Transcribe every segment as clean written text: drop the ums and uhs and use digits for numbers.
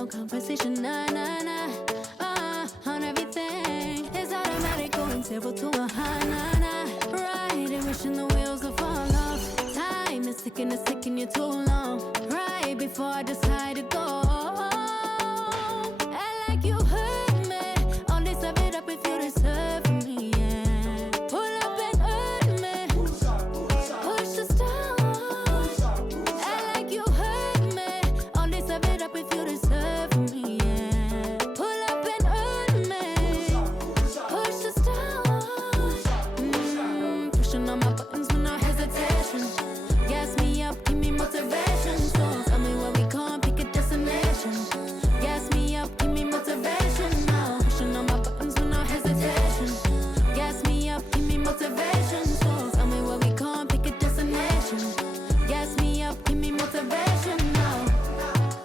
no conversation, nah, nah, nah. On everything, it's automatic, going 0 to 100, nah, nah. Right, and wishing the wheels will fall off. Time is ticking you too long. Right before I decide to go. I like you hurt me. All this of it up if you deserve from me, yeah. Pull up and hurt me. Push the stars. I like you hurt me. All this of it up if you deserve from me, yeah. Pull up and hurt me. Push the stars. Pushing on my buttons with no hesitation. Gas me up, give me motivation. So tell me where we can't pick a destination. Gas me up, give me motivation now. Pushing on my buttons with no hesitation. Gas me up, give me motivation. So tell me where we can't pick a destination. Gas me up, give me motivation now.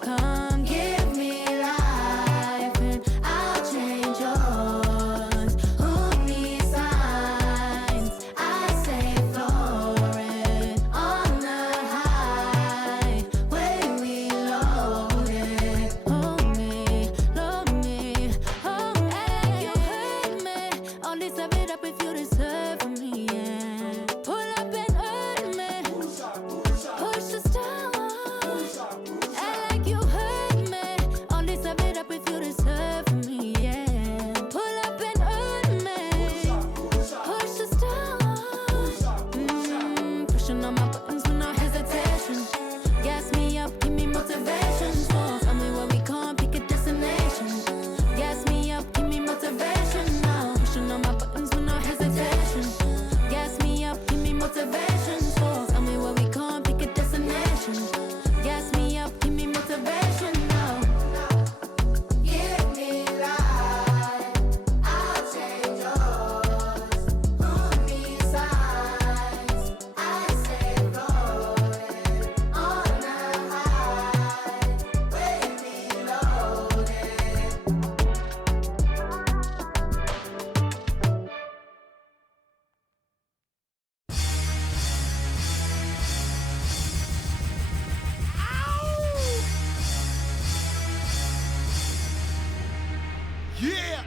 Come give me life and I'll change yours. Who needs signs? I say florid on the highway we loaded. Hold me, love me, hold me. You hurt me. All this of it up if you deserve from me, yeah. Pull up and hurt me. Push the stars. I like you hurt me. All this of it up if you deserve from me, yeah. Pull up and hurt me. Push the stars. Pushing on my buttons with no hesitation. Gas me up, give me motivation. So tell me where we can't pick a destination. Gas me up, give me motivation now. Pushing on my buttons with no hesitation. Gas me up, give me motivation. So tell me where we can't pick a destination. Gas me up, give me motivation now. Give me life, I'll change yours. Who needs signs? I say floated on the highway we loaded. Yeah!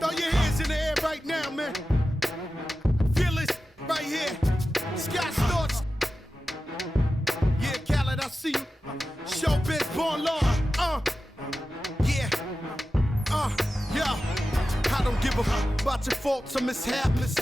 Throw your hands in the air right now, man. Feel it right here. Sky Storch. Yeah, Khaled, I see you. Showbiz, born law. Yeah. Yeah. I don't give a fuck about your faults or mishaps.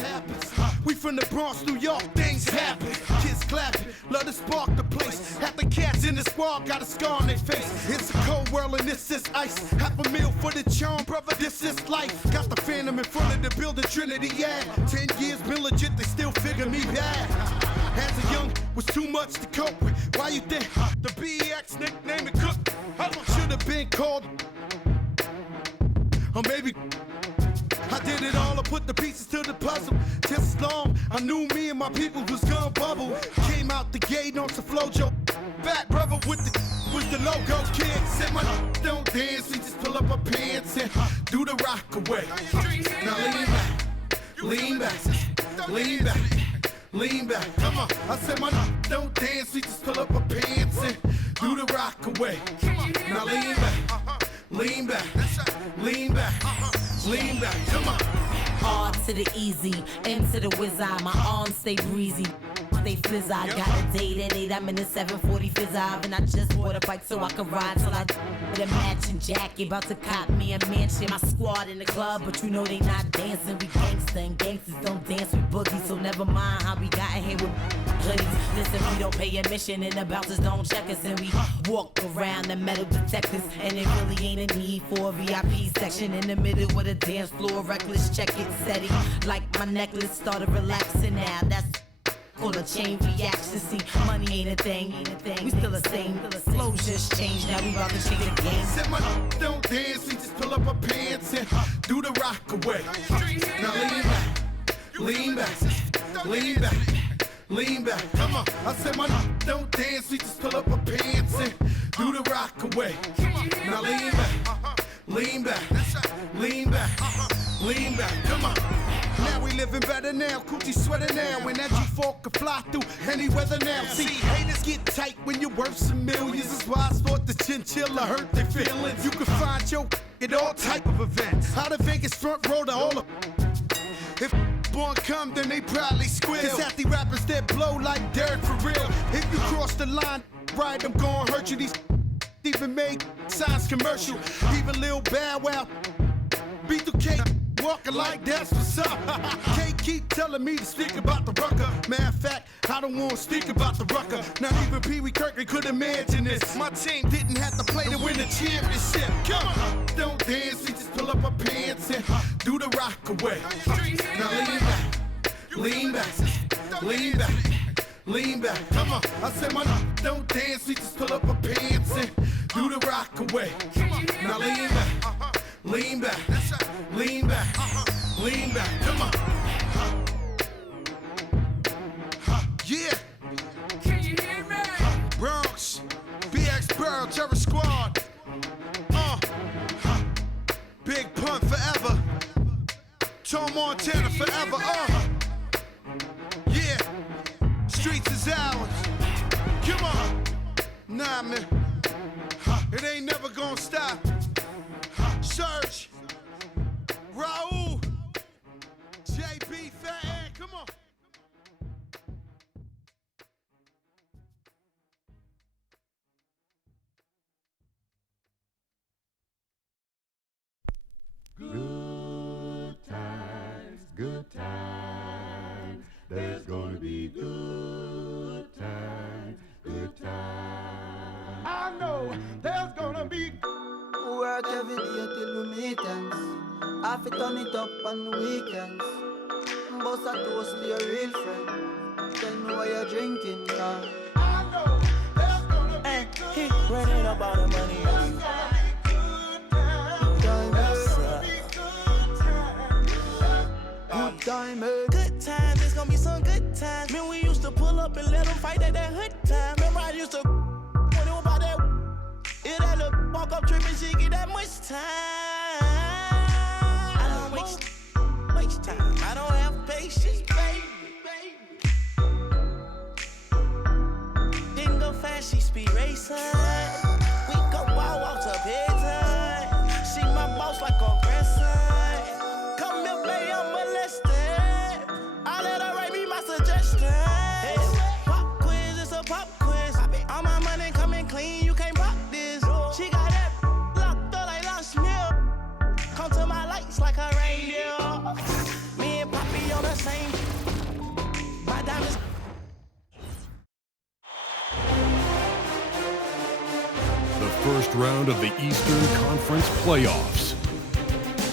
We from the Bronx, New York, things happen. Kids clapping, love to spark the place. Half the cats in the squad got a scar on their face. It's a cold world and this is ice. $500,000 for the charm, brother, this is life. Got the Phantom in front of the building, Trinity, yeah. 10 years been legit, they still figure me bad. As a young, was too much to cope with. Why you think the BX nickname it Cook? Should have been called, or maybe I did it all, I put the pieces to the puzzle. Just as long, I knew me and my people was gonna bubble. Came out the gate on some flojo. Fat brother with the logo kid. Said my don't dance, we just pull up our pants and do the rock away. Now lean back, lean back, lean back. Come on, I said my don't dance, we just pull up our pants and do the rock away. Now lean back, lean back, lean back. Lean back, come on. Hard to the easy, into the whiz-eye. My arms stay breezy, stay fizz. I got a date at 8, I'm in the 740 fizz. And I just bought a bike so I can ride till I with a matching jacket. About to cop me a mansion. My squad in the club, but you know they not dancing. We gangsta and gangsters don't dance with boogies. So never mind how we got in here with hoodies. Listen, we don't pay admission and the bouncers don't check us. And we walk around the metal detectors. And it really ain't a need for a VIP section in the middle with a dance floor. Reckless, check it, steady. Like my necklace started relaxing now. That's called a chain reaction. See, money ain't a thing. We still the same. Flows just changed. Now we about to change the game. Said my don't dance, we just pull up our pants and do the rock away. Now lean back, lean back, lean back. Come on, I said my don't dance, we just pull up our pants and do the rock away. Now lean back, lean back, lean back, lean back. Come on. Now we living better now, coochie sweater now. When that G4 can fly through any weather now. See, haters get tight when you're worth some millions. That's why I thought the chinchilla hurt their feelings. You can find your at all type of events. Out of Vegas front row to all of. If born come, then they probably squeal. Cause half the rappers that blow like Derek for real. If you cross the line, right, I'm gonna hurt you. These even make signs commercial. Even Lil Bow Wow B2K walking like that's what's up. Can't keep telling me to speak about the rucker. Matter of fact, I don't want to speak about the rucker. Not even Pee Wee Kirkland could imagine this. My team didn't have to play to win the championship. Come on, don't dance, we just pull up our pants and do the rock away. Now lean back, lean back, lean back. Come on, I said my don't dance, we just pull up our pants and do the rock away. Now lean back, lean back, lean back, lean back. Come on. Yeah. Can you hear me? Bronx, BX Burrow, Terror Squad. Big Pun forever. Tom Montana forever. Yeah. Streets is ours. Come on. Nah, man. It ain't never gonna stop. Search. Raul. JB Fat Ed. Come on. Good times, there's gonna be good times, good times. I know there's gonna be work every day till we meet ends. Have to turn it up on the weekends. Bust a toast to your real friend. Tell me what you're drinking now. I know there's gonna be good He running about the money. Good times, it's gonna be some good times. Man, we used to pull up and let them fight at that hood time. Remember I used to when it was about that. It had a walk up trip and she get that much time. I don't waste time. I don't have patience, baby. Didn't go fast, she speed racing. We go wild walks up here time. She my boss like a grandson. Come here, play, I'm molested. I let her write me my suggestions. Pop quiz, it's a pop quiz. All my money coming clean, you can't pop this. She got that locked up like Lost Mill. Come to my lights like a reindeer. Me and Poppy on the same. My diamonds. The first round of the Eastern Conference playoffs.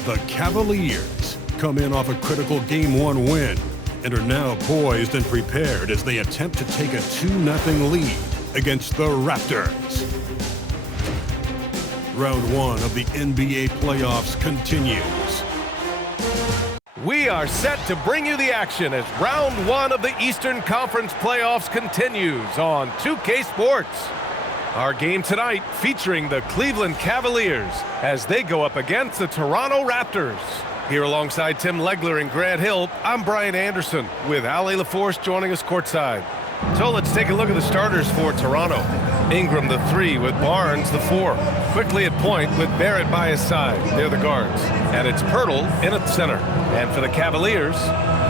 The Cavaliers come in off a critical Game 1 win and are now poised and prepared as they attempt to take a 2-0 lead against the Raptors. Round 1 of the NBA playoffs continues. We are set to bring you the action as round 1 of the Eastern Conference playoffs continues on 2K Sports. Our game tonight featuring the Cleveland Cavaliers as they go up against the Toronto Raptors. Here alongside Tim Legler and Grant Hill, I'm Brian Anderson with Ale LaForce joining us courtside. So let's take a look at the starters for Toronto. Ingram the 3 with Barnes the 4. Quickley at point with Barrett by his side. They're the guards. And it's Pirtle in at center. And for the Cavaliers,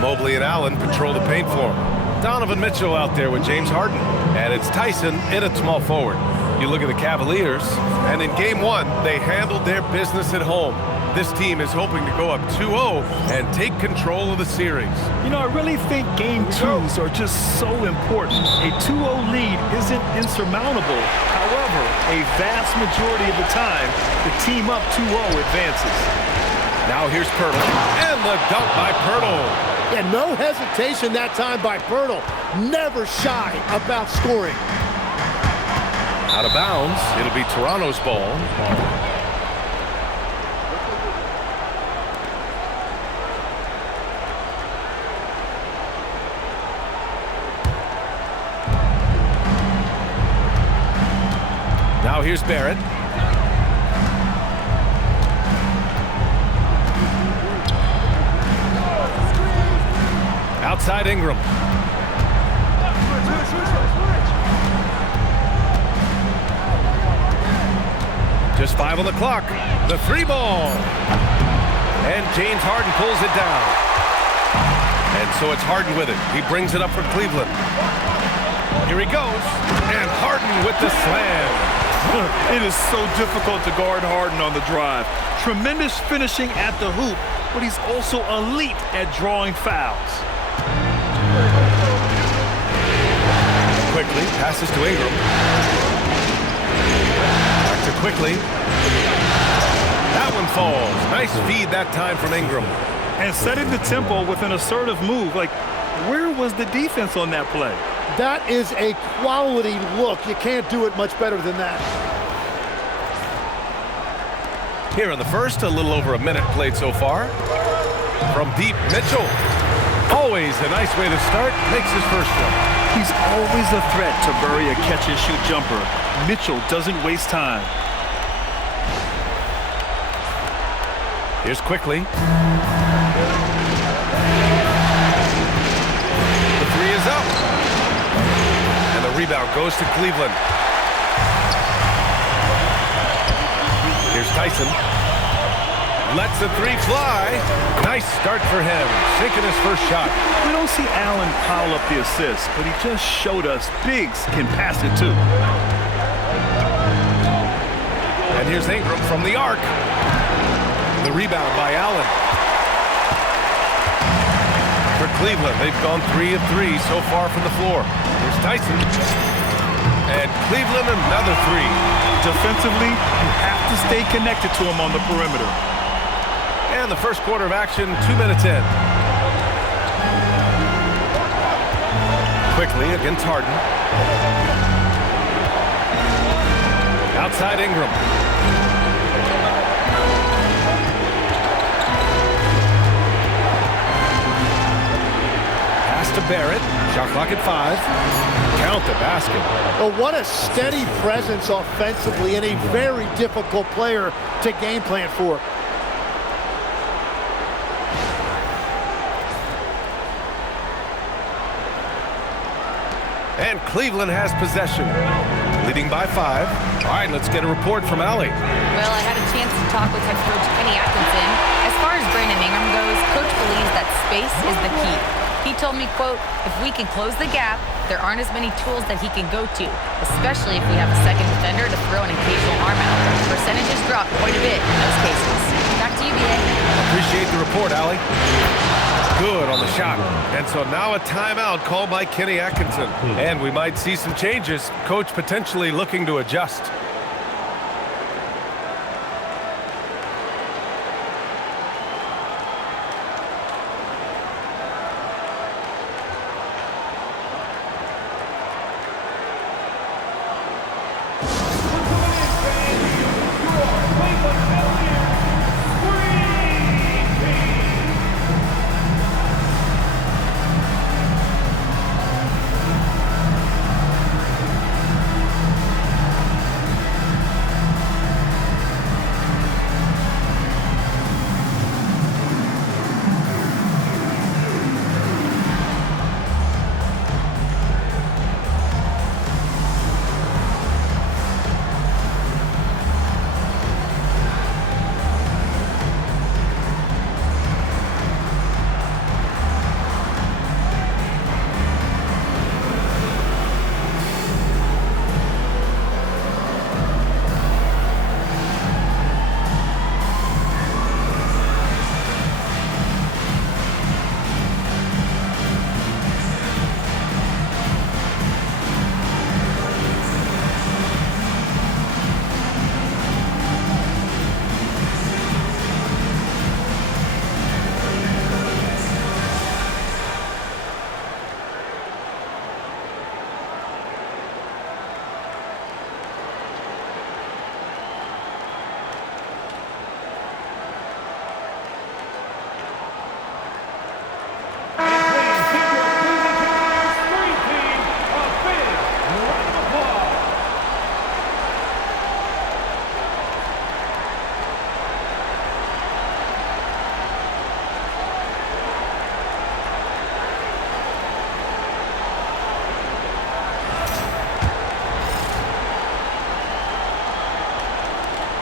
Mobley and Allen patrol the paint for him. Donovan Mitchell out there with James Harden. And it's Tyson in at small forward. You look at the Cavaliers, and in Game 1, they handled their business at home. This team is hoping to go up 2-0 and take control of the series. You know, I really think Game 2s are just so important. A 2-0 lead isn't insurmountable. However, a vast majority of the time, the team up 2-0 advances. Now here's Pirtle, and the dunk by Pirtle. Yeah, no hesitation that time by Pirtle. Never shy about scoring. Out of bounds, it'll be Toronto's ball. Now here's Barrett. Outside Ingram. There's 5 on the clock. The 3 ball. And James Harden pulls it down. And so it's Harden with it. He brings it up for Cleveland. Here he goes. And Harden with the slam. It is so difficult to guard Harden on the drive. Tremendous finishing at the hoop, but he's also elite at drawing fouls. Quickley passes to Ingram. Back to Quickley. That one falls. Nice feed that time from Ingram. And setting the tempo with an assertive move. Like, where was the defense on that play? That is a quality look. You can't do it much better than that. Here in the first, a little over a minute played so far. From deep, Mitchell. Always a nice way to start. Makes his first one. He's always a threat to bury a catch-and-shoot jumper. Mitchell doesn't waste time. Here's Quickley. The 3 is up. And the rebound goes to Cleveland. Here's Tyson. Lets the 3 fly. Nice start for him. Sinking his first shot. We don't see Allen pile up the assist, but he just showed us bigs can pass it too. And here's Ingram from the arc. The rebound by Allen. For Cleveland, they've gone 3 of 3 so far from the floor. Here's Tyson. And Cleveland another 3. Defensively, you have to stay connected to him on the perimeter. And the first quarter of action, 2 minutes in. Quickley against Harden. Outside Ingram. Pass to Barrett. Shot clock at 5. Count the basket. Well, what a steady presence offensively and a very difficult player to game plan for. And Cleveland has possession, leading by 5. All right, let's get a report from Allie. Well, I had a chance to talk with head coach Kenny Atkinson. As far as Brandon Ingram goes, coach believes that space is the key. He told me, quote, if we can close the gap, there aren't as many tools that he can go to, especially if we have a second defender to throw an occasional arm out. Percentages drop quite a bit in those cases. Back to you, B.A. Appreciate the report, Allie. Good on the shot. And so now a timeout called by Kenny Atkinson. And we might see some changes. Coach potentially looking to adjust.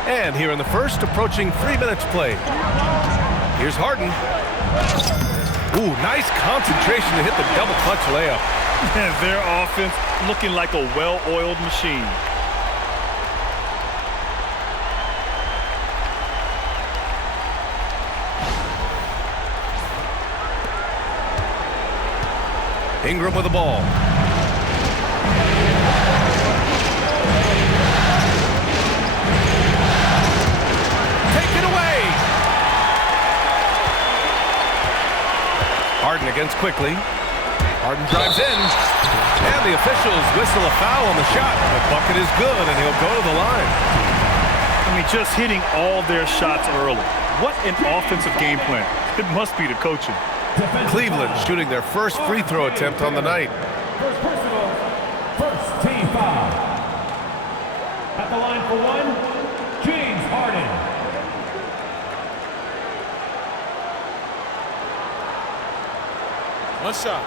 And here in the first, approaching 3 minutes played. Here's Harden. Ooh, nice concentration to hit the double clutch layup. And their offense looking like a well-oiled machine. Ingram with the ball. Take it away. Harden against Quickley. Harden drives in. And the officials whistle a foul on the shot. The bucket is good, and he'll go to the line. I mean, just hitting all their shots early. What an offensive game plan. It must be the coaching. Cleveland shooting their first free throw attempt on the night. First personal, first team foul. At the line for one, James Harden. One shot.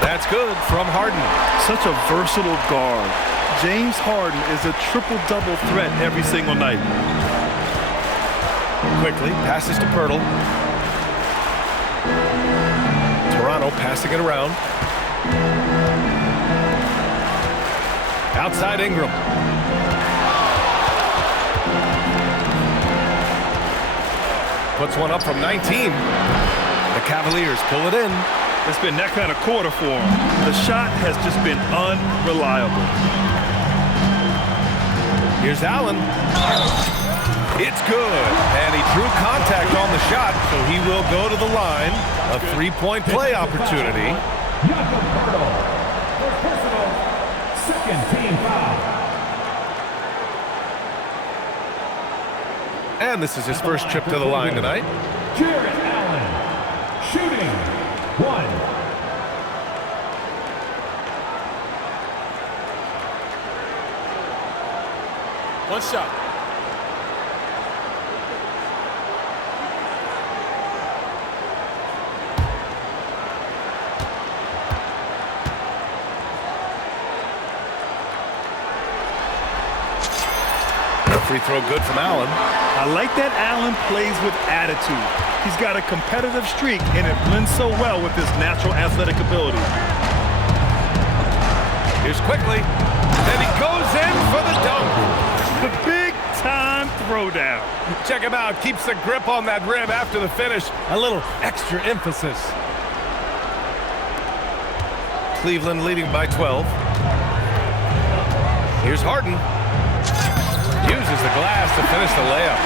That's good from Harden. Such a versatile guard. James Harden is a triple-double threat every single night. Quickley passes to Pirtle. Toronto passing it around. Outside Ingram. Puts one up from 19. The Cavaliers pull it in. It's been that kind of quarter for him. The shot has just been unreliable. Here's Allen. It's good. And he drew contact on the shot, so he will go to the line. A three-point play opportunity. First personal, second team foul. And this is his first trip to the line tonight. Jarrett Allen, shooting. One. One shot. A free throw good from Allen. I like that Allen plays with attitude. He's got a competitive streak, and it blends so well with his natural athletic ability. Here's Quickley. And he goes in for the dunk. The big-time throwdown. Check him out. Keeps the grip on that rim after the finish. A little extra emphasis. Cleveland leading by 12. Here's Harden. Uses the glass to finish the layup.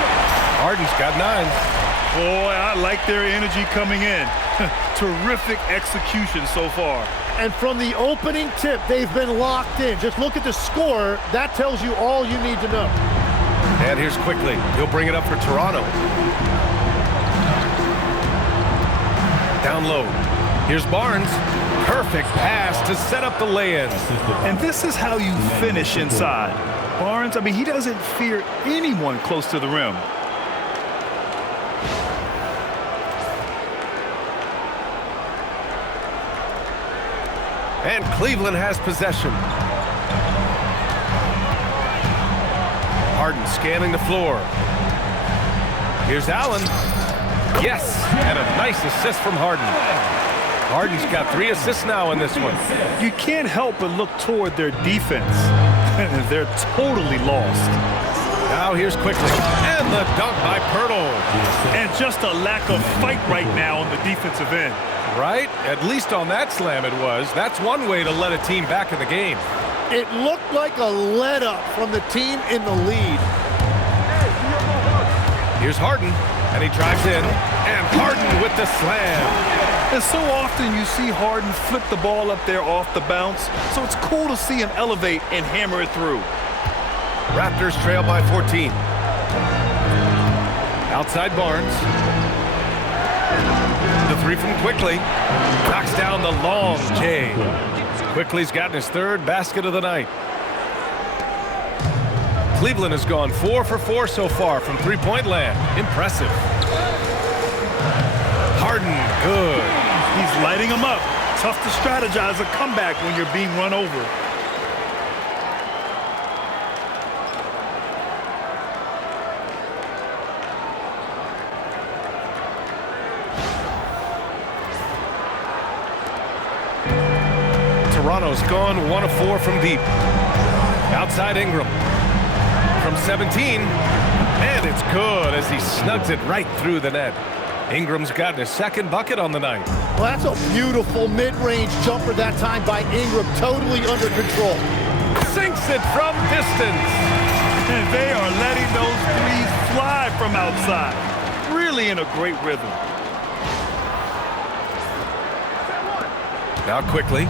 Harden's got 9. Boy, I like their energy coming in. Terrific execution so far. And from the opening tip, they've been locked in. Just look at the score. That tells you all you need to know. And here's Quickley. He'll bring it up for Toronto. Down low. Here's Barnes. Perfect pass to set up the lay-in. And this is how you finish inside. Barnes, I mean, he doesn't fear anyone close to the rim. And Cleveland has possession. Harden scanning the floor. Here's Allen. Yes, and a nice assist from Harden. Harden's got 3 assists now in this one. You can't help but look toward their defense. They're totally lost. Now here's Quickley. And the dunk by Pirtle. And just a lack of fight right now on the defensive end. Right? At least on that slam it was. That's one way to let a team back in the game. It looked like a let-up from the team in the lead. Here's Harden, and he drives in. And Harden with the slam. And so often you see Harden flip the ball up there off the bounce, so it's cool to see him elevate and hammer it through. Raptors trail by 14. Outside Barnes. The 3 from Quickley. Knocks down the long J. Quickley's gotten his 3rd basket of the night. Cleveland has gone 4 for 4 so far from three-point land. Impressive. Harden, good. He's lighting them up. Tough to strategize a comeback when you're being run over. Toronto's gone 1 of 4 from deep. Outside Ingram. From 17. And it's good as he snugs it right through the net. Ingram's gotten his second bucket on the night. Well, that's a beautiful mid-range jumper that time by Ingram, totally under control. Sinks it from distance. And they are letting those threes fly from outside. Really in a great rhythm. Now Quickley.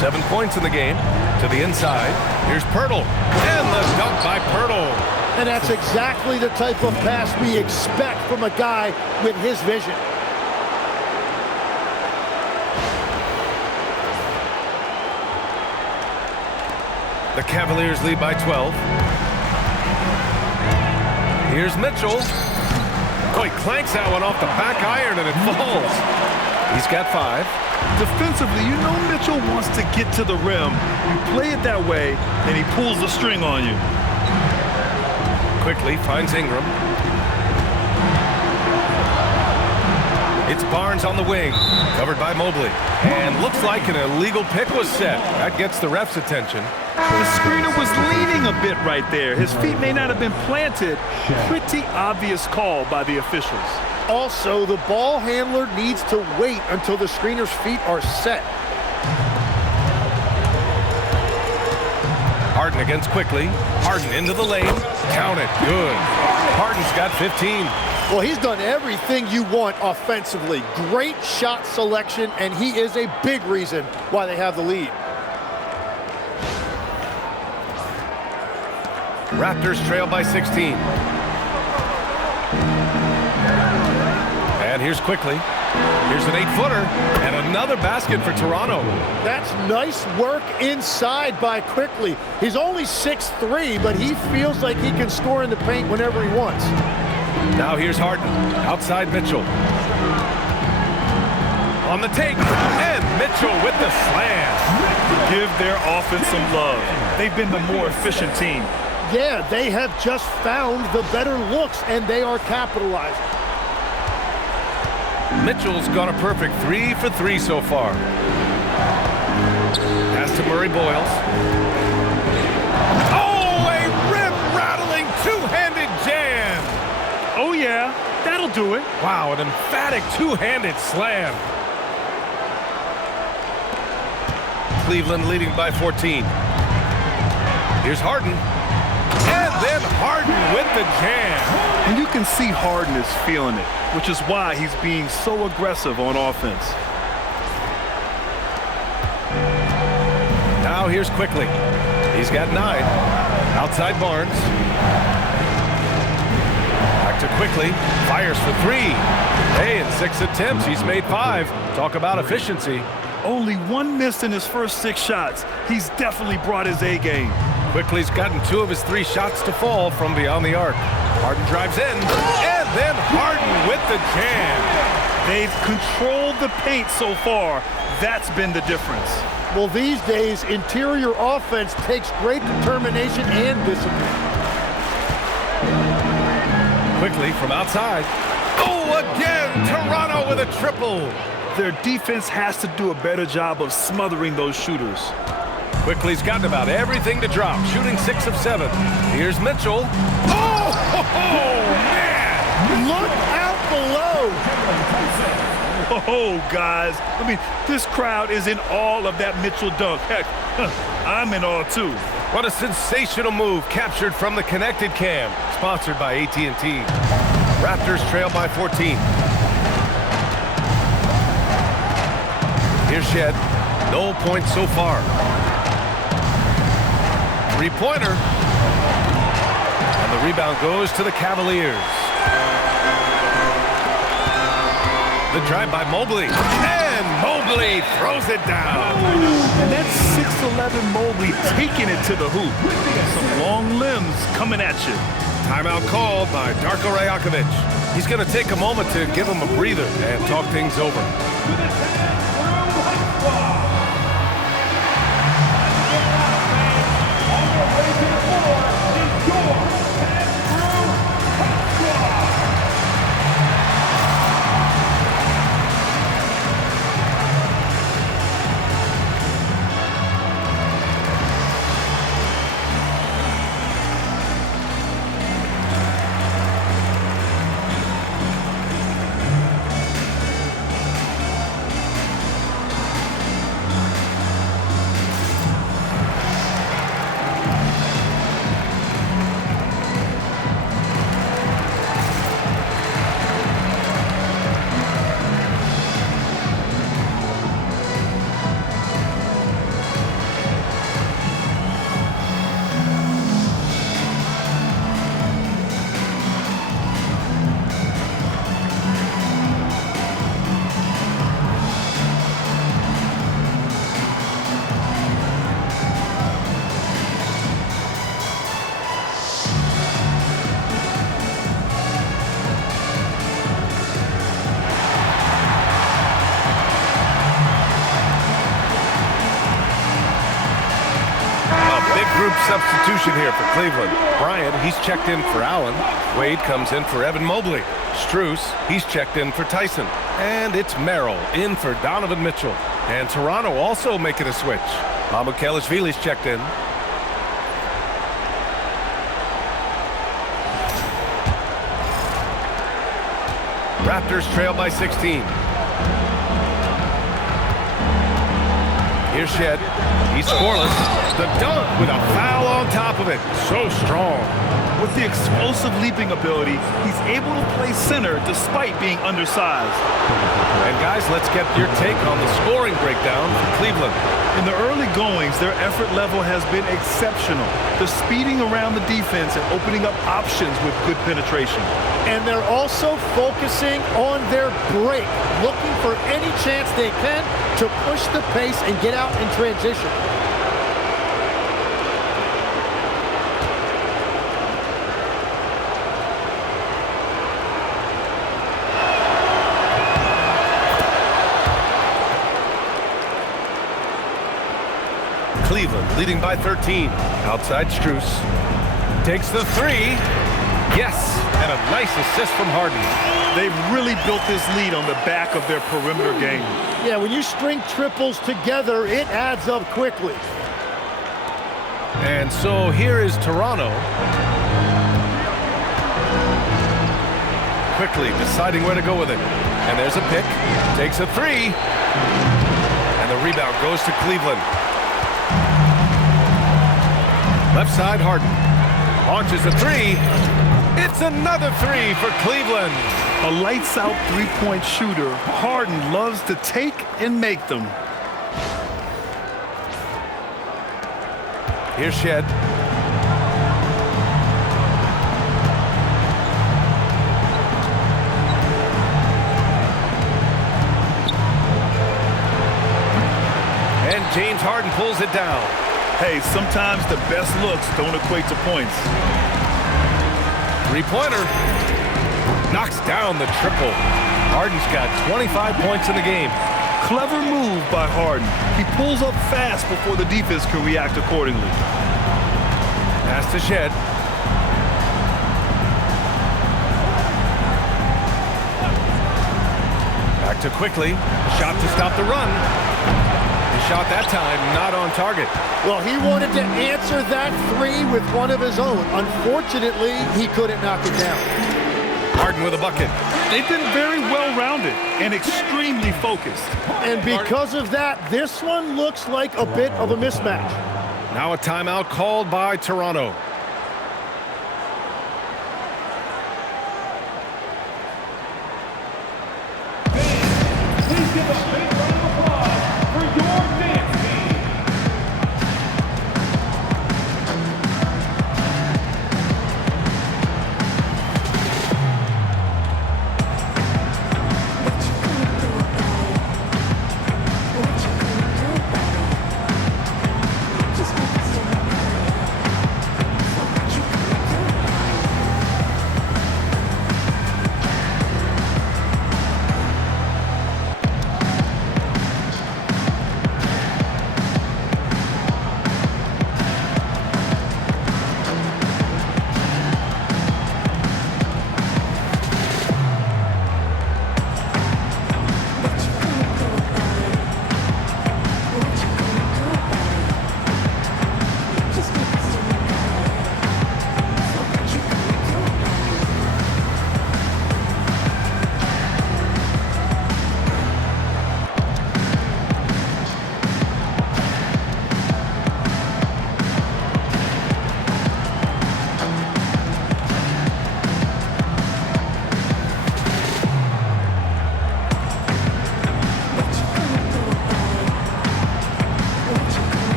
7 points in the game. To the inside. Here's Pirtle. And the dunk by Pirtle. And that's exactly the type of pass we expect from a guy with his vision. The Cavaliers lead by 12. Here's Mitchell. Oh, he clanks that one off the back iron and it falls. He's got 5. Defensively, you know Mitchell wants to get to the rim. You play it that way, and he pulls the string on you. Quickly finds Ingram. It's Barnes on the wing, covered by Mobley. And looks like an illegal pick was set. That gets the ref's attention. The screener was leaning a bit right there. His feet may not have been planted. Pretty obvious call by the officials. Also, the ball handler needs to wait until the screener's feet are set. Harden against Quickley. Harden into the lane. Count it. Good. Harden's got 15. Well, he's done everything you want offensively. Great shot selection, and he is a big reason why they have the lead. Raptors trail by 16. And here's Quickley. Here's an 8-footer and another basket for Toronto. That's nice work inside by Quickley. He's only 6'3", but he feels like he can score in the paint whenever he wants. Now here's Harden. Outside Mitchell. On the take. And Mitchell with the slam. Give their offense some love. They've been the more efficient team. Yeah, they have just found the better looks, and they are capitalizing. Mitchell's got a perfect 3 for 3 so far. Pass to Murray Boyles. Oh, a rim-rattling two-handed jam. Oh, yeah, that'll do it. Wow, an emphatic two-handed slam. Cleveland leading by 14. Here's Harden. And then Harden with the jam. And you can see Harden is feeling it, which is why he's being so aggressive on offense. Now here's Quickley. He's got 9. Outside Barnes. Back to Quickley. Fires for 3. Hey, in 6 attempts, he's made 5. Talk about efficiency. Only 1 missed in his first 6 shots. He's definitely brought his A game. Quickley's gotten 2 of his 3 shots to fall from beyond the arc. Harden drives in, and then Harden with the jam. They've controlled the paint so far. That's been the difference. Well, these days, interior offense takes great determination and discipline. Quickley from outside. Oh, again, Toronto with a triple. Their defense has to do a better job of smothering those shooters. Quickley's gotten about everything to drop, shooting 6 of 7. Here's Mitchell. Oh, man! Look out below! Oh, guys. I mean, this crowd is in awe of that Mitchell dunk. Heck, I'm in awe, too. What a sensational move captured from the connected cam, sponsored by AT&T. Raptors trail by 14. Here's Shed. No points so far. Three-pointer. And the rebound goes to the Cavaliers. The drive by Mobley. And Mobley Mobley throws it down. And that's 6'11" Mobley taking it to the hoop. Some long limbs coming at you. Timeout called by Darko Rajakovic. He's going to take a moment to give him a breather and talk things over. Group substitution here for Cleveland. Bryant, he's checked in for Allen. Wade comes in for Evan Mobley. Strus, he's checked in for Tyson. And it's Merrill in for Donovan Mitchell. And Toronto also making a switch. Mamukelashvili's checked in. Raptors trail by 16. Here's Shed. He's scoreless. The dunk with a foul on top of it. So strong. With the explosive leaping ability, he's able to play center despite being undersized. And guys, let's get your take on the scoring breakdown for Cleveland. In the early goings, their effort level has been exceptional. They're speeding around the defense and opening up options with good penetration. And they're also focusing on their break, looking for any chance they can to push the pace and get out in transition. Cleveland leading by 13. Outside Strus. Takes the three. Yes, and a nice assist from Harden. They've really built this lead on the back of their perimeter game. Yeah, when you string triples together, it adds up quickly. And so here is Toronto. Quickly deciding where to go with it. And there's a pick. Takes a three. And the rebound goes to Cleveland. Left side, Harden. Launches a three. It's another three for Cleveland. A lights-out three-point shooter, Harden loves to take and make them. Here's Shed. And James Harden pulls it down. Hey, sometimes the best looks don't equate to points. Three-pointer. Knocks down the triple. Harden's got 25 points in the game. Clever move by Harden. He pulls up fast before the defense can react accordingly. Pass to Shed. Back to Quickley. Shot to stop the run. His shot that time not on target. Well, he wanted to answer that three with one of his own. Unfortunately, he couldn't knock it down. Harden with a bucket. They've been very well-rounded and extremely focused. And because of that, this one looks like a bit of a mismatch. Now a timeout called by Toronto. Please give a big round of applause for your dance team.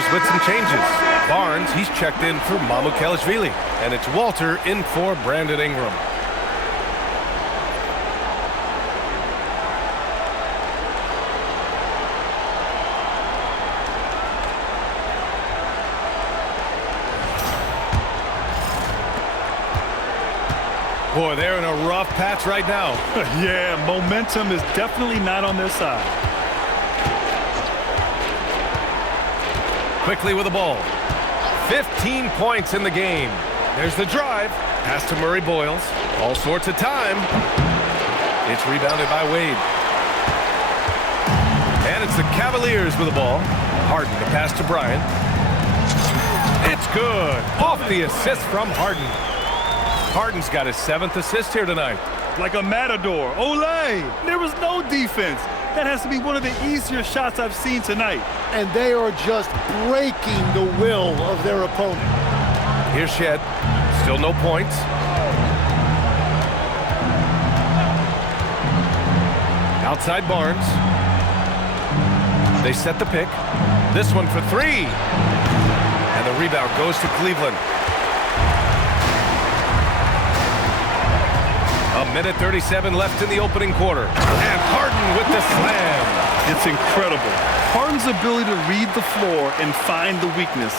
Raptors with some changes. Barnes, he's checked in for Immanuel, and it's Walter in for Brandon Ingram. Boy, they're in a rough patch right now. Yeah, momentum is definitely not on their side. Quickley with the ball. 15 points in the game. There's the drive. Pass to Murray Boyles. All sorts of time. It's rebounded by Wade. And it's the Cavaliers with the ball. Harden, the pass to Bryant. It's good. Off the assist from Harden. Harden's got his 7th assist here tonight. Like a matador. Olay! There was no defense. That has to be one of the easier shots I've seen tonight. And they are just breaking the will of their opponent. Here's Shed. Still no points. Outside Barnes. They set the pick. This one for 3. And the rebound goes to Cleveland. A minute 37 left in the opening quarter. And Harden with the slam. It's incredible. Harden's ability to read the floor and find the weakness.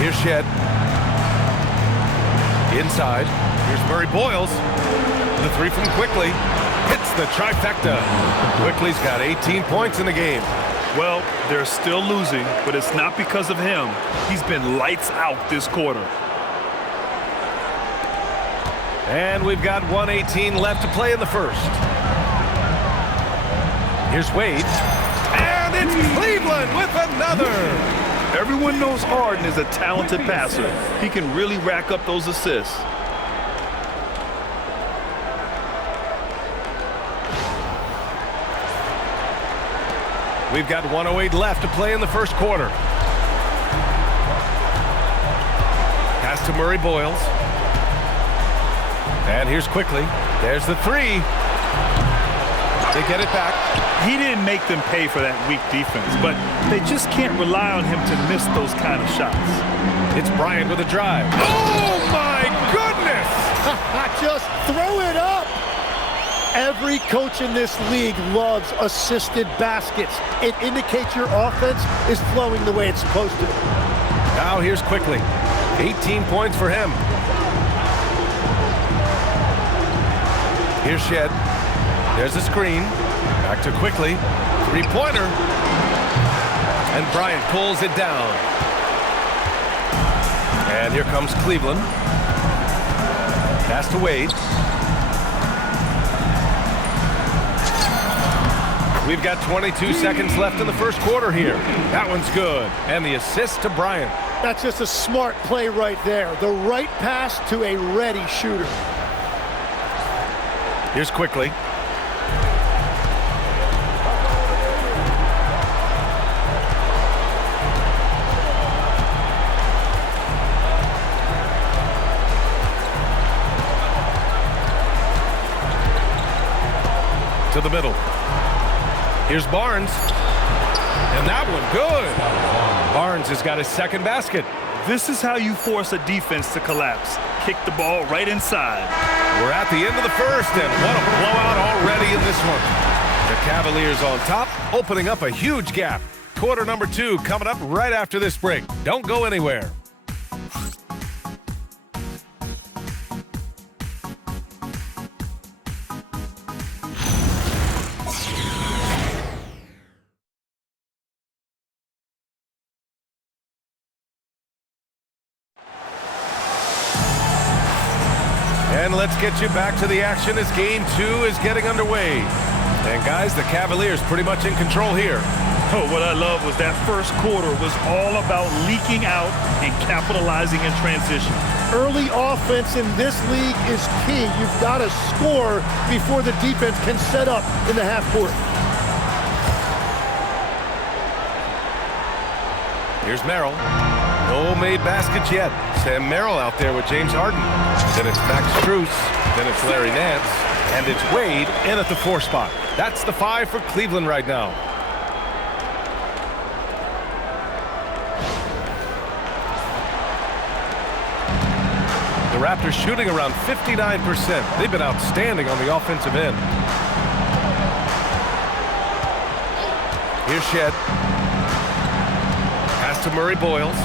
Here's Shed. Inside. Here's Murray Boyles. The 3 from Quickley. Hits the trifecta. Quickley's got 18 points in the game. Well, they're still losing, but it's not because of him. He's been lights out this quarter. And we've got 1:18 left to play in the first. Here's Wade. And it's Cleveland with another. Everyone knows Harden is a talented passer. He can really rack up those assists. We've got 1:08 left to play in the first quarter. Pass to Murray Boyles. And here's Quickley. There's the 3. They get it back. He didn't make them pay for that weak defense, but they just can't rely on him to miss those kind of shots. It's Bryant with a drive. Oh, my goodness! Just throw it up! Every coach in this league loves assisted baskets. It indicates your offense is flowing the way it's supposed to. Now here's Quickley. 18 points for him. Here's Shed. There's a screen. Back to Quickley. 3-pointer. And Bryant pulls it down. And here comes Cleveland. Pass to Wade. We've got 22 seconds left in the first quarter here. That one's good. And the assist to Bryant. That's just a smart play right there. The right pass to a ready shooter. Here's Quickley. To the middle. Here's Barnes. And that one, good. Barnes has got his 2nd basket. This is how you force a defense to collapse. Kick the ball right inside. We're at the end of the first, and what a blowout already in this one. The Cavaliers on top, opening up a huge gap. Quarter number 2 coming up right after this break. Don't go anywhere. And let's get you back to the action as game 2 is getting underway. And guys, the Cavaliers pretty much in control here. Oh, what I love was that first quarter was all about leaking out and capitalizing in transition. Early offense in this league is key. You've got to score before the defense can set up in the half court. Here's Merrill. No made baskets yet. Sam Merrill out there with James Harden. Then it's Max Strus. Then it's Larry Nance. And it's Wade in at the 4 spot. That's the 5 for Cleveland right now. The Raptors shooting around 59%. They've been outstanding on the offensive end. Here's Shed. Pass to Murray Boyles.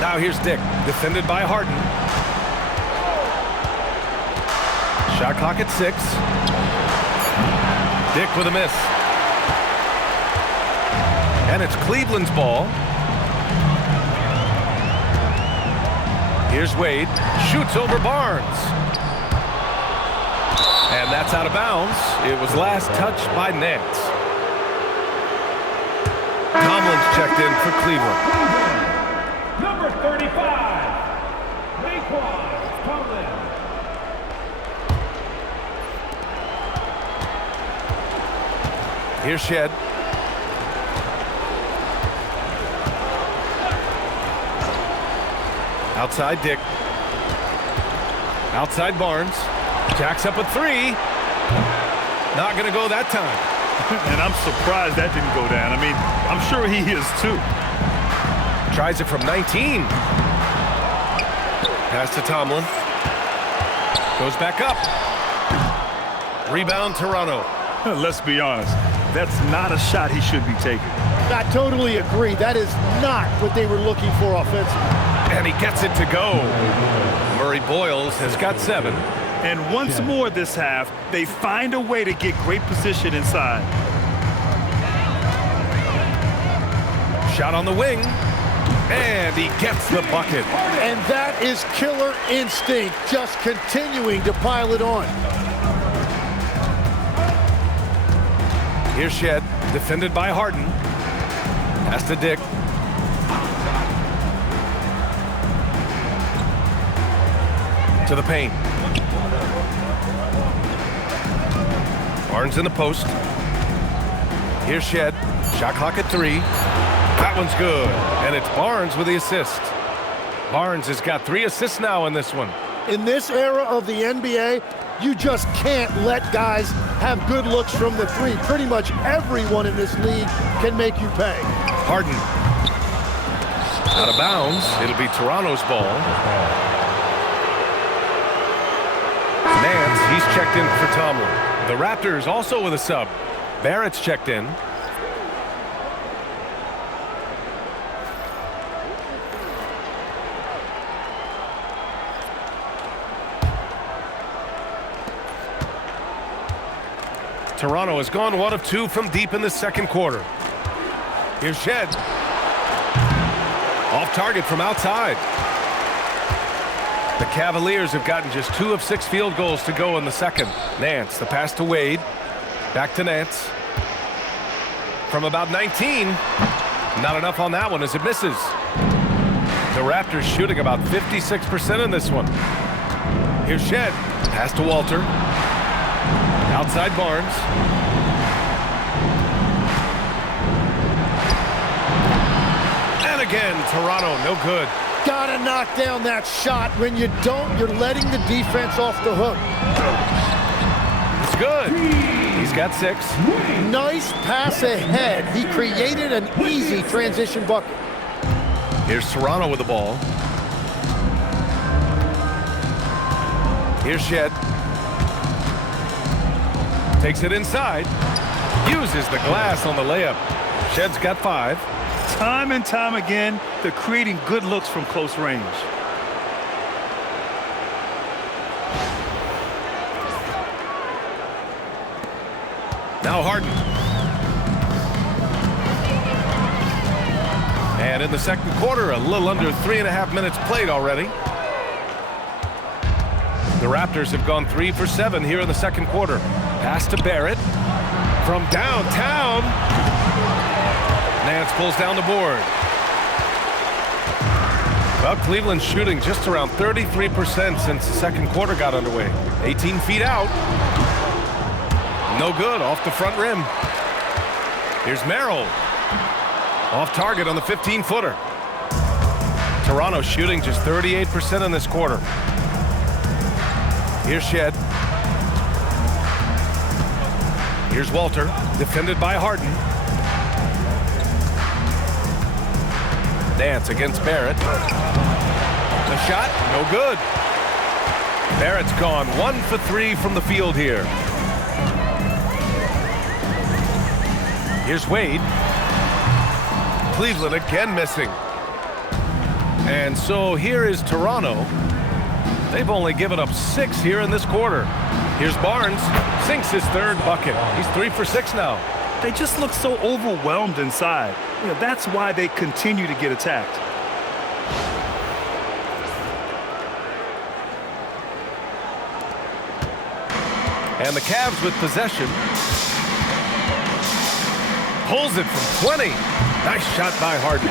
Now here's Dick, defended by Harden. Shot clock at 6. Dick with a miss. And it's Cleveland's ball. Here's Wade. Shoots over Barnes. And that's out of bounds. It was last touched by Nance. Tomlin's checked in for Cleveland. Number 35, Naquan Tomlin. Here's Shed. Outside Dick. Outside Barnes. Jacks up a 3. Not going to go that time. And I'm surprised that didn't go down. I mean, I'm sure he is too. Tries it from 19. Pass to Tomlin. Goes back up. Rebound Toronto. Let's be honest. That's not a shot he should be taking. I totally agree. That is not what they were looking for offensively. And he gets it to go. Murray Boyles has got 7. And once more this half, they find a way to get great position inside. Shot on the wing. And he gets the bucket. And that is killer instinct, just continuing to pile it on. Here's Shed, defended by Harden. Pass to Dick. To the paint. Barnes in the post. Here's Shed. Shot clock at 3. That one's good. And it's Barnes with the assist. Barnes has got 3 assists now in this one. In this era of the NBA, you just can't let guys have good looks from the 3. Pretty much everyone in this league can make you pay. Harden. Out of bounds. It'll be Toronto's ball. Nance, he's checked in for Tomlin. The Raptors also with a sub. Barrett's checked in. Toronto has gone 1 of 2 from deep in the second quarter. Here's Shed. Off target from outside. The Cavaliers have gotten just 2 of 6 field goals to go in the second. Nance, the pass to Wade. Back to Nance. From about 19. Not enough on that one as it misses. The Raptors shooting about 56% in this one. Here's Shed. Pass to Walter. Outside Barnes. And again, Toronto, no good. Gotta knock down that shot. When you don't, you're letting the defense off the hook. It's good. He's got 6. Nice pass ahead. He created an easy transition bucket. Here's Toronto with the ball. Here's Shed. Takes it inside. Uses the glass on the layup. Shed's got 5. Time and time again, they're creating good looks from close range. Now Harden. And in the second quarter, a little under 3.5 minutes played already. The Raptors have gone 3 for 7 here in the second quarter. Pass to Barrett. From downtown. Nance pulls down the board. Well, Cleveland's shooting just around 33% since the second quarter got underway. 18 feet out. No good, off the front rim. Here's Merrill. Off target on the 15-footer. Toronto shooting just 38% in this quarter. Here's Shed. Here's Walter, defended by Harden. Nance against Barrett. The shot, no good. Barrett's gone 1 for 3 from the field here. Here's Wade. Cleveland again missing. And so here is Toronto. They've only given up 6 here in this quarter. Here's Barnes, sinks his third bucket. He's 3 for 6 now. They just look so overwhelmed inside. That's why they continue to get attacked. And the Cavs with possession. Pulls it from 20. Nice shot by Harden.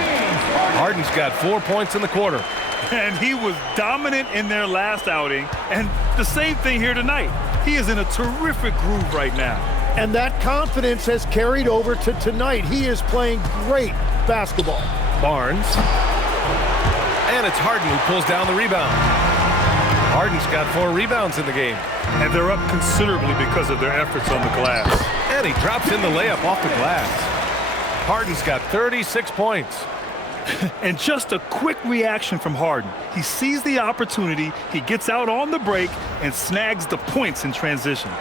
Harden's got 4 points in the quarter. And he was dominant in their last outing. And the same thing here tonight. He is in a terrific groove right now. And that confidence has carried over to tonight. He is playing great basketball. Barnes. And it's Harden who pulls down the rebound. Harden's got 4 rebounds in the game. And they're up considerably because of their efforts on the glass. And he drops in the layup off the glass. Harden's got 36 points. And just a quick reaction from Harden. He sees the opportunity, he gets out on the break, and snags the points in transition.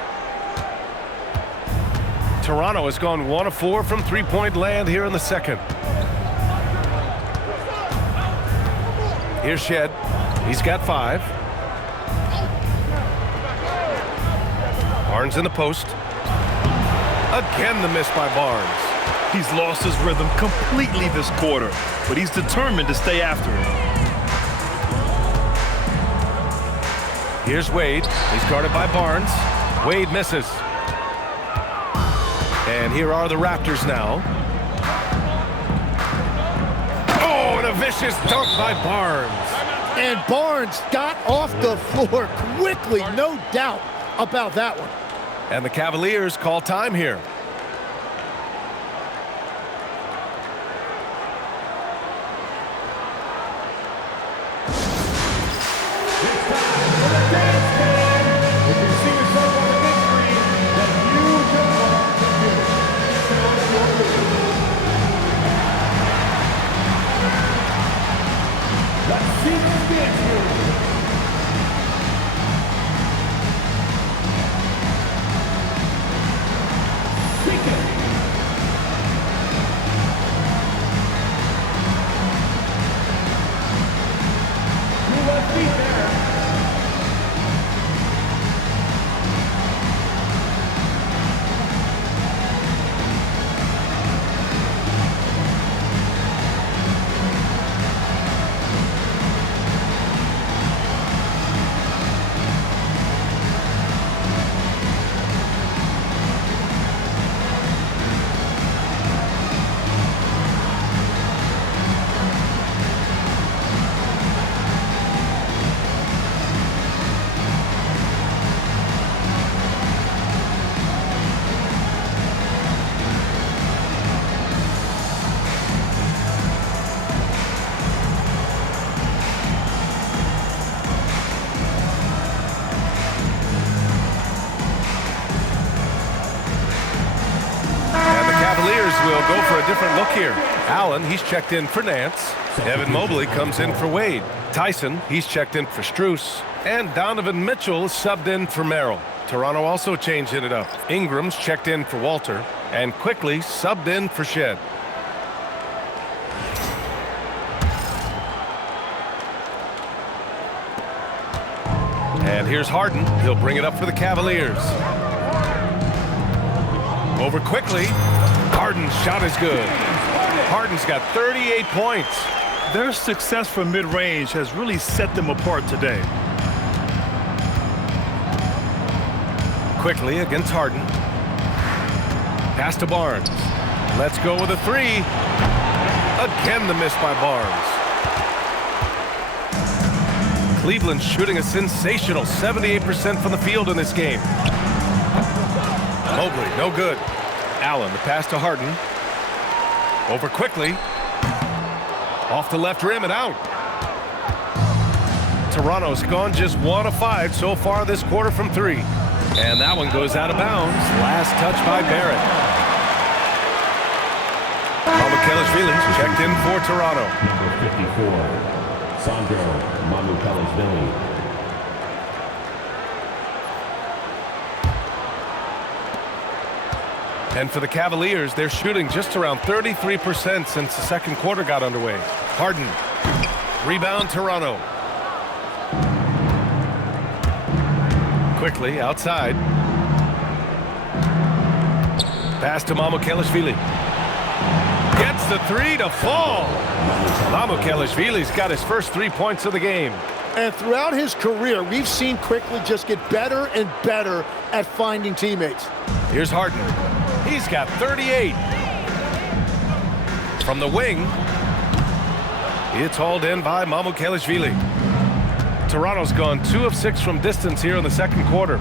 Toronto has gone 1 of 4 from three-point land here in the second. Here's Shed. He's got 5. Barnes in the post. Again the miss by Barnes. He's lost his rhythm completely this quarter, but he's determined to stay after it. Here's Wade. He's guarded by Barnes. Wade misses. And here are the Raptors now. Oh, and a vicious dunk by Barnes. And Barnes got off the floor quickly, no doubt about that one. And the Cavaliers call time here. Will go for a different look here. Allen, he's checked in for Nance. Evan Mobley comes in for Wade. Tyson, he's checked in for Strus. And Donovan Mitchell subbed in for Merrill. Toronto also changing it up. Ingram's checked in for Walter. And Quickley subbed in for Shed. And here's Harden. He'll bring it up for the Cavaliers. Over Quickley. Harden's shot is good. Harden's got 38 points. Their success from mid-range has really set them apart today. Quickley against Harden. Pass to Barnes. Let's go with a 3. Again the miss by Barnes. Cleveland shooting a sensational 78% from the field in this game. Mobley, no good. Allen, the pass to Harden. Over Quickley. Off the left rim and out. Toronto's gone just 1 of 5 so far this quarter from 3. And that one goes out of bounds. Last touch by Barrett. Kelishvili checked in for Toronto. Number 54, Sandro Mamukelashvili. And for the Cavaliers, they're shooting just around 33% since the second quarter got underway. Harden. Rebound, Toronto. Quickly, outside. Pass to Mamukelashvili. Gets the three to fall. Mamukelashvili's got his first 3 points of the game. And throughout his career, we've seen Quickley just get better and better at finding teammates. Here's Harden. He's got 38. From the wing, it's hauled in by Mamukelashvili. Toronto's gone 2 of 6 from distance here in the second quarter.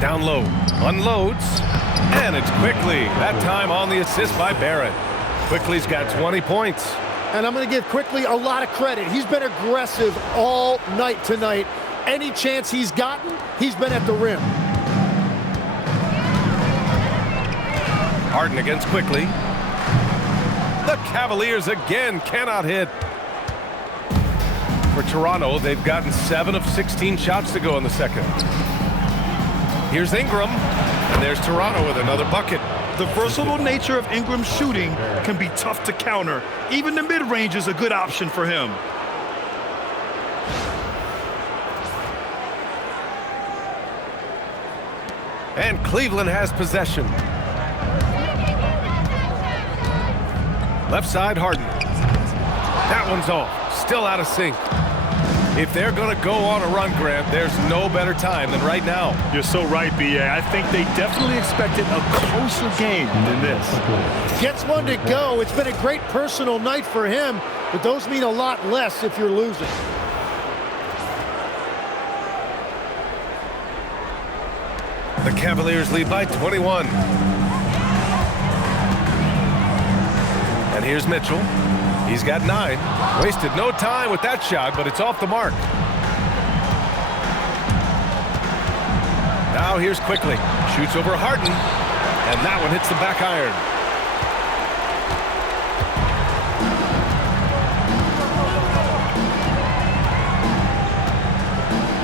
Down low, unloads, and it's Quickley. That time on the assist by Barrett. Quickley's got 20 points. And I'm going to give Quickley a lot of credit. He's been aggressive all night tonight. Any chance he's gotten, he's been at the rim. Harden against Quickley. The Cavaliers again cannot hit. For Toronto, they've gotten 7 of 16 shots to go in the second. Here's Ingram, and there's Toronto with another bucket. The versatile nature of Ingram's shooting can be tough to counter. Even the mid-range is a good option for him. And Cleveland has possession. Left side, Harden. That one's off. Still out of sync. If they're going to go on a run, Grant, there's no better time than right now. You're so right, B.A. I think they definitely expected a closer game than this. Gets one to go. It's been a great personal night for him, but those mean a lot less if you're losing. The Cavaliers lead by 21. And here's Mitchell. He's got 9. Wasted no time with that shot, but it's off the mark. Now here's Quickley. Shoots over Harden. And that one hits the back iron.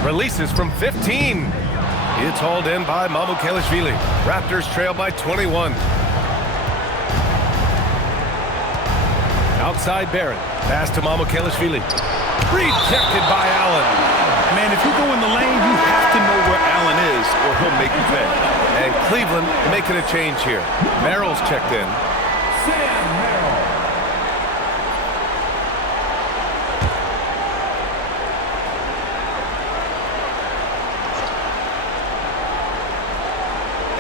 Releases from 15. It's hauled in by Mamukelashvili. Raptors trail by 21. Outside Barrett. Pass to Mamukelashvili. Rejected by Allen. Man, if you go in the lane, you have to know where Allen is or he'll make you pay. And Cleveland making a change here. Merrill's checked in. Sam Merrill.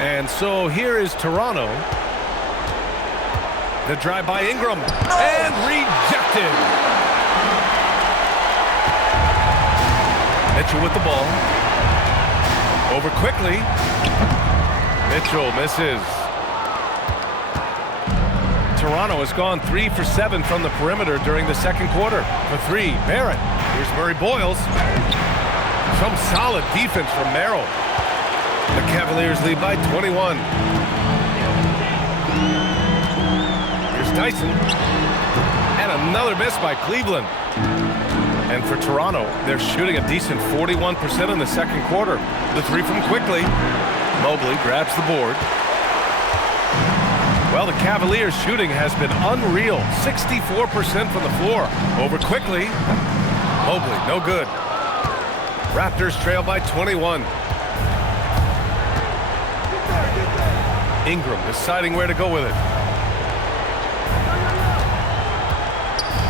And so here is Toronto. The drive by Ingram. And rejected. Mitchell with the ball. Over Quickley. Mitchell misses. Toronto has gone 3 for 7 from the perimeter during the second quarter. For 3, Barrett. Here's Murray Boyles. Some solid defense from Merrill. The Cavaliers lead by 21. Here's Tyson. And another miss by Cleveland. And for Toronto, they're shooting a decent 41% in the second quarter. The 3 from Quickley. Mobley grabs the board. Well, the Cavaliers' shooting has been unreal. 64% from the floor. Over Quickley. Mobley, no good. Raptors trail by 21. Ingram deciding where to go with it.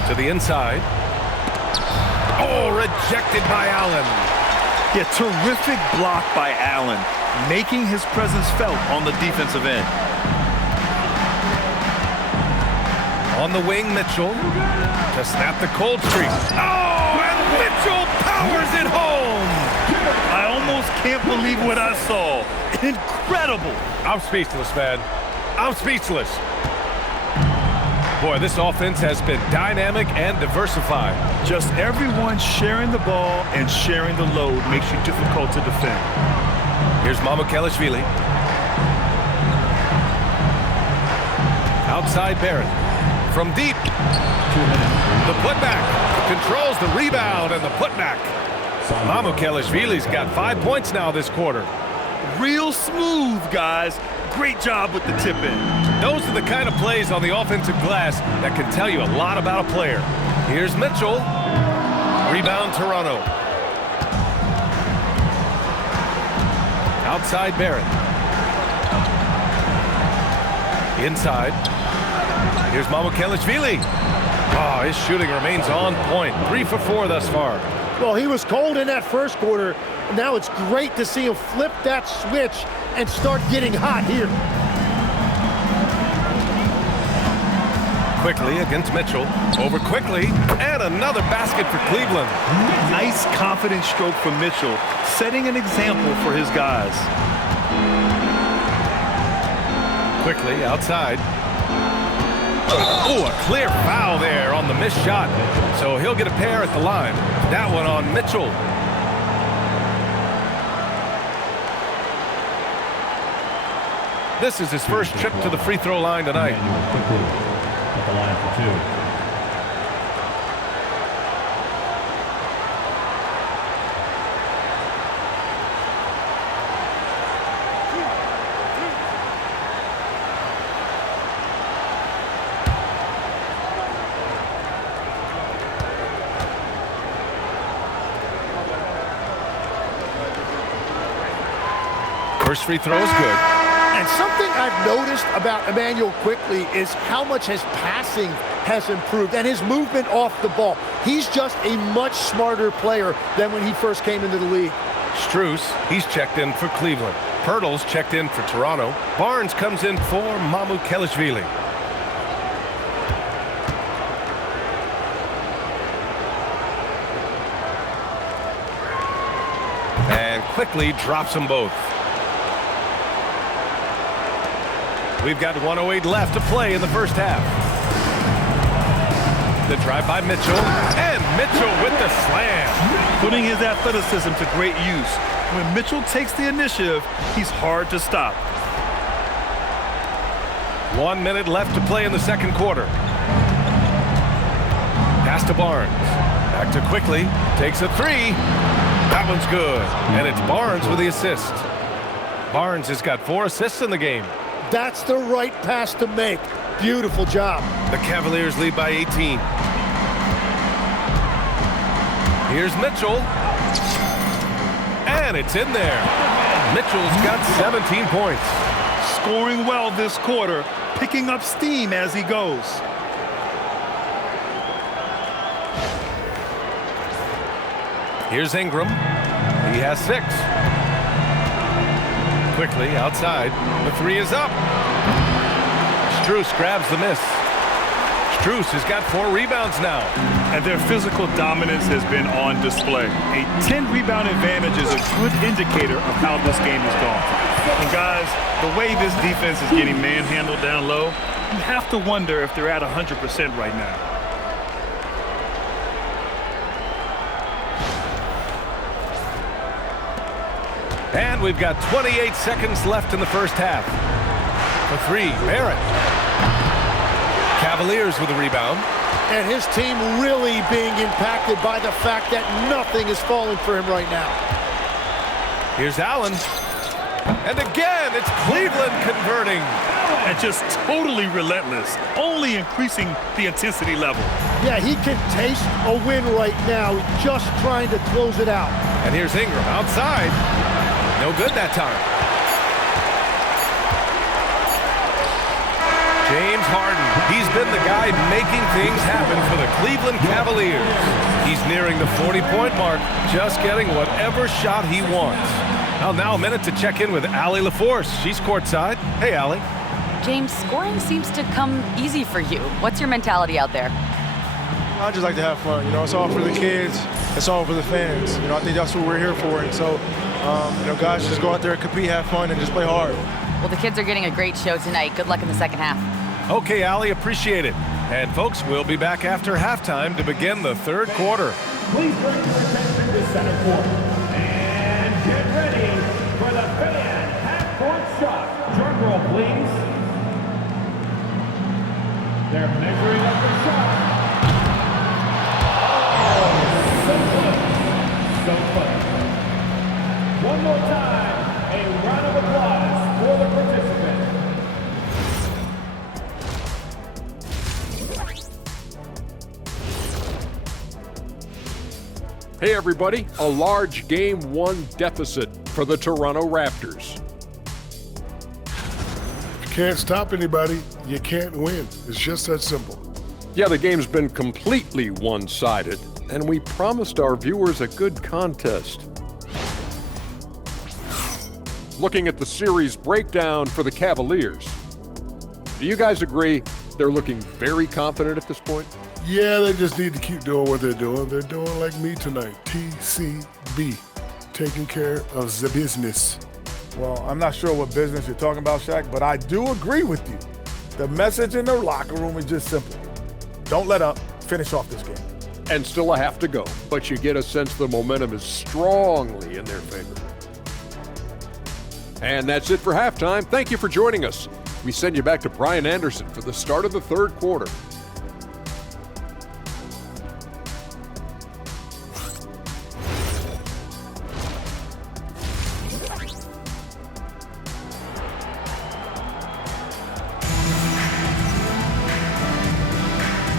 To the inside. Oh, rejected by Allen. Yeah, terrific block by Allen, making his presence felt on the defensive end. On the wing, Mitchell to snap the cold streak. Oh, and Mitchell powers it home. I almost can't believe what I saw. Incredible. I'm speechless, man. I'm speechless. Boy, this offense has been dynamic and diversified. Just everyone sharing the ball and sharing the load makes you difficult to defend. Here's Mamukelashvili. Outside Barrett. from deep. 2 minutes. The putback controls the rebound and the putback. Mamukelashvili's got 5 points now this quarter. Real smooth, guys. Great job with the tip-in. Those are the kind of plays on the offensive glass that can tell you a lot about a player. Here's Mitchell. Rebound Toronto. Outside Barrett. Inside. Here's Mamukelashvili. Oh, his shooting remains on point. 3 for 4 thus far. Well, he was cold in that first quarter. Now it's great to see him flip that switch and start getting hot here. Quickley against Mitchell. Over Quickley. And another basket for Cleveland. Nice, confident stroke from Mitchell, setting an example for his guys. Quickley outside. Oh, a clear foul there on the missed shot. So he'll get a pair at the line. That one on Mitchell. This is his first trip to the free throw line tonight. Immanuel Quickley at the line for 2. First free throw is good. And something I've noticed about Immanuel Quickley is how much his passing has improved and his movement off the ball. He's just a much smarter player than when he first came into the league. Strus, he's checked in for Cleveland. Pirtle's checked in for Toronto. Barnes comes in for Mamukelashvili. And Quickley drops them both. We've got 1:08 left to play in the first half. The drive by Mitchell, and Mitchell with the slam. Putting his athleticism to great use. When Mitchell takes the initiative, he's hard to stop. 1 minute left to play in the second quarter. Pass to Barnes. Back to Quickley. Takes a 3. That one's good. And it's Barnes with the assist. Barnes has got 4 assists in the game. That's the right pass to make. Beautiful job. The Cavaliers lead by 18. Here's Mitchell. And it's in there. Mitchell's got 17 points. Scoring well this quarter, picking up steam as he goes. Here's Ingram. He has 6. Quickley outside. The 3 is up. Strus grabs the miss. Strus has got 4 rebounds now. And their physical dominance has been on display. A 10-rebound advantage is a good indicator of how this game is going. And guys, the way this defense is getting manhandled down low, you have to wonder if they're at 100% right now. And we've got 28 seconds left in the first half. For 3, Barrett. Cavaliers with a rebound. And his team really being impacted by the fact that nothing is falling for him right now. Here's Allen. And again, it's Cleveland converting. And just totally relentless, only increasing the intensity level. Yeah, he can taste a win right now, just trying to close it out. And here's Ingram outside. No good that time. James Harden, he's been the guy making things happen for the Cleveland Cavaliers. He's nearing the 40-point mark, just getting whatever shot he wants. Well, now a minute to check in with Allie LaForce. She's courtside. Hey, Allie. James, scoring seems to come easy for you. What's your mentality out there? I just like to have fun. You know, it's all for the kids. It's all for the fans. You know, I think that's what we're here for. And so, you know, guys, just go out there and compete, have fun, and just play hard. Well, the kids are getting a great show tonight. Good luck in the second half. Okay, Allie, appreciate it. And folks, we'll be back after halftime to begin the third quarter. Please bring your attention to center court. And get ready for the fan half-court shot. Drum roll, please. They're measuring up. So close. One more time, a round of applause for the participant. Hey everybody, a large Game 1 deficit for the Toronto Raptors. If you can't stop anybody, you can't win. It's just that simple. Yeah, the game's been completely one-sided, and we promised our viewers a good contest. Looking at the series breakdown for the Cavaliers, do you guys agree they're looking very confident at this point? Yeah, they just need to keep doing what they're doing. They're doing like me tonight, TCB, taking care of the business. Well, I'm not sure what business you're talking about, Shaq, but I do agree with you. The message in the locker room is just simple. Don't let up. Finish off this game. And still a half to go, but you get a sense the momentum is strongly in their favor. And that's it for halftime. Thank you for joining us. We send you back to Brian Anderson for the start of the third quarter.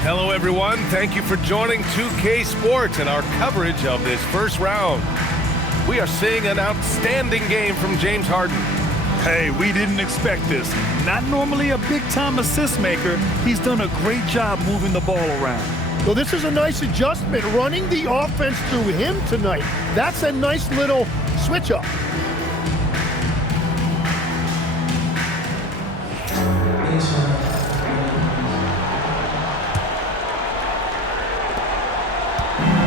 Hello, everyone. Thank you for joining 2K Sports and our coverage of this first round. We are seeing an outstanding game from James Harden. Hey, we didn't expect this. Not normally a big-time assist maker, he's done a great job moving the ball around. Well, this is a nice adjustment, running the offense through him tonight. That's a nice little switch-up.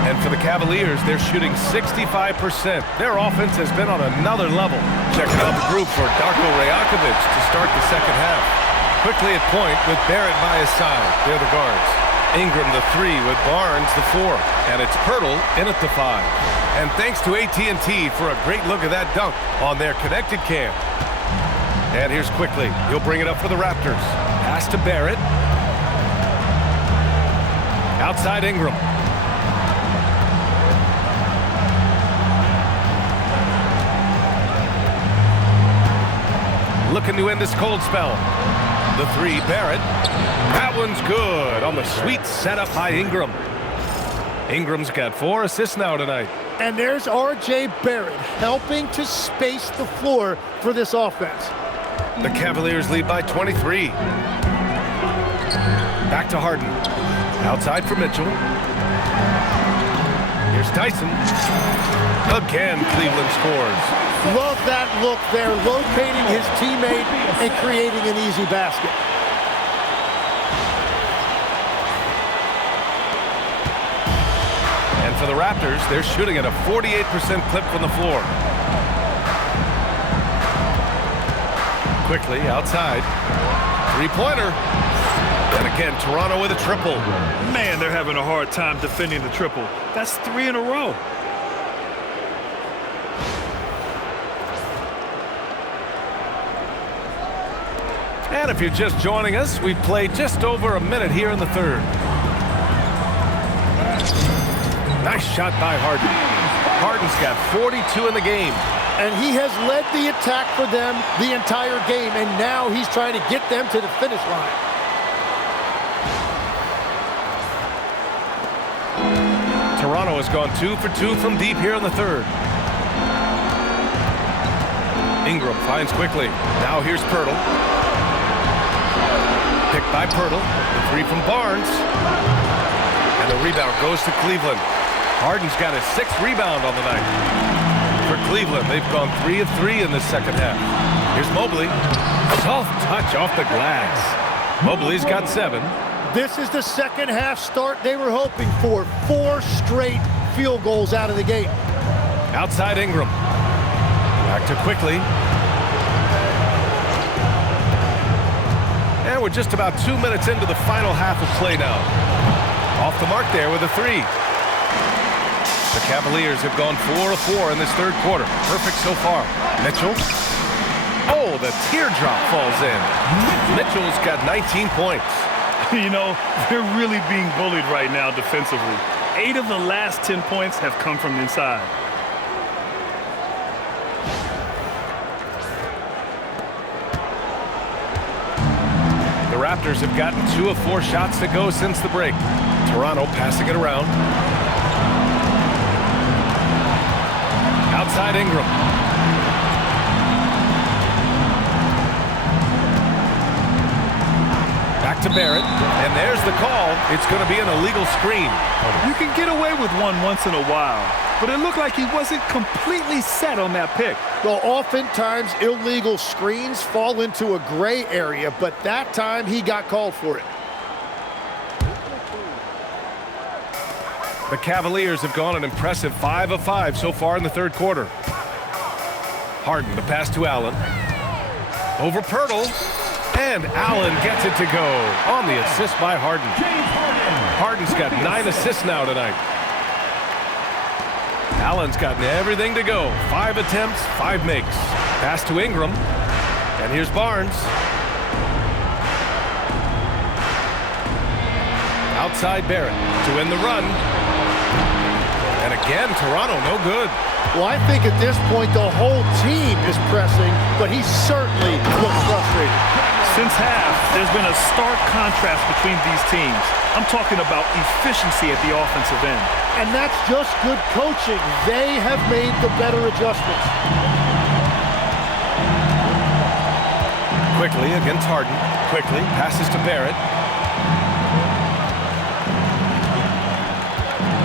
And for the Cavaliers, they're shooting 65%. Their offense has been on another level. Checking out the group for Darko Rajakovic to start the second half. Quickly at point with Barrett by his side. They're the guards. Ingram the 3 with Barnes the 4. And it's Pirtle in at the 5. And thanks to AT&T for a great look at that dunk on their connected cam. And here's Quickley. He'll bring it up for the Raptors. Pass to Barrett. Outside Ingram. Looking to end this cold spell. The 3, Barrett. That one's good on the sweet setup by Ingram. Ingram's got 4 assists now tonight. And there's R.J. Barrett helping to space the floor for this offense. The Cavaliers lead by 23. Back to Harden. Outside for Mitchell. Here's Dyson. Again, Cleveland scores. Love that look there, locating his teammate and creating an easy basket. And for the Raptors, they're shooting at a 48% clip from the floor. Quickly outside. Three-pointer. And again, Toronto with a triple. Man, they're having a hard time defending the triple. That's 3 in a row. And if you're just joining us, we've played just over a minute here in the third. Nice shot by Harden. Harden's got 42 in the game. And he has led the attack for them the entire game, and now he's trying to get them to the finish line. Toronto has gone 2 for 2 from deep here in the third. Ingram finds Quickley. Now here's Pirtle. Picked by Pirtle. The 3 from Barnes. And the rebound goes to Cleveland. Harden's got his 6th rebound on the night. For Cleveland, they've gone 3 of 3 in this second half. Here's Mobley. Soft touch off the glass. Mobley's got 7. This is the second half start they were hoping for. 4 straight field goals out of the gate. Outside Ingram. Back to Quickley. And we're just about 2 minutes into the final half of play now. Off the mark there with a 3. The Cavaliers have gone 4 of 4 in this third quarter. Perfect so far. Mitchell. Oh, the teardrop falls in. Mitchell's got 19 points. You know, they're really being bullied right now defensively. 8 of the last 10 points have come from inside. The Raptors have gotten 2 of 4 shots to go since the break. Toronto passing it around. Outside Ingram. Back to Barrett, and there's the call. It's going to be an illegal screen. You can get away with one once in a while, but it looked like he wasn't completely set on that pick. Well, oftentimes illegal screens fall into a gray area, but that time he got called for it. The Cavaliers have gone an impressive 5 of 5 so far in the third quarter. Harden, the pass to Allen. Over Pirtle. And Allen gets it to go on the assist by Harden. James Harden. Harden's got 9 assists now tonight. Allen's gotten everything to go. 5 attempts, 5 makes. Pass to Ingram. And here's Barnes. Outside Barrett to win the run. And again, Toronto no good. Well, I think at this point the whole team is pressing, but he certainly looks frustrated. Since half, there's been a stark contrast between these teams. I'm talking about efficiency at the offensive end. And that's just good coaching. They have made the better adjustments. Quickley against Harden. Quickley passes to Barrett.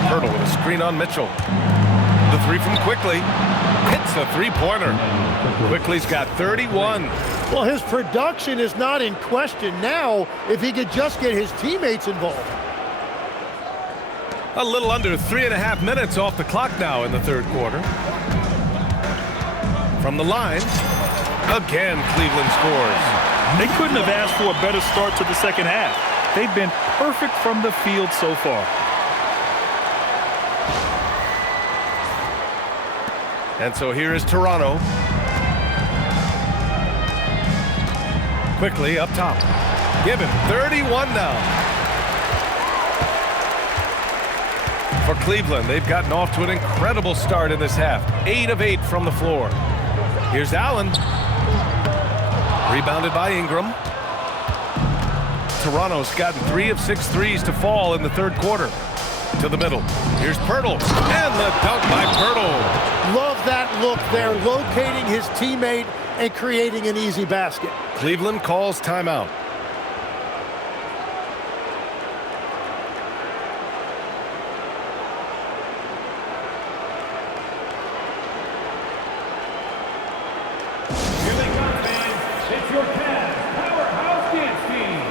Pirtle with a screen on Mitchell. The 3 from Quickley. Hits a 3-pointer. Quickley's got 31. Well, his production is not in question now if he could just get his teammates involved. A little under 3.5 minutes off the clock now in the third quarter. From the line, again Cleveland scores. They couldn't have asked for a better start to the second half. They've been perfect from the field so far. And so here is Toronto. Quickley up top. Give him 31 now. For Cleveland, they've gotten off to an incredible start in this half. 8 of 8 from the floor. Here's Allen. Rebounded by Ingram. Toronto's gotten 3 of 6 threes to fall in the third quarter. To the middle. Here's Pirtle. And the dunk by Pirtle. Love that look there, locating his teammate and creating an easy basket. Cleveland calls timeout. Here they come, fans. It's your Cavs powerhouse dance team.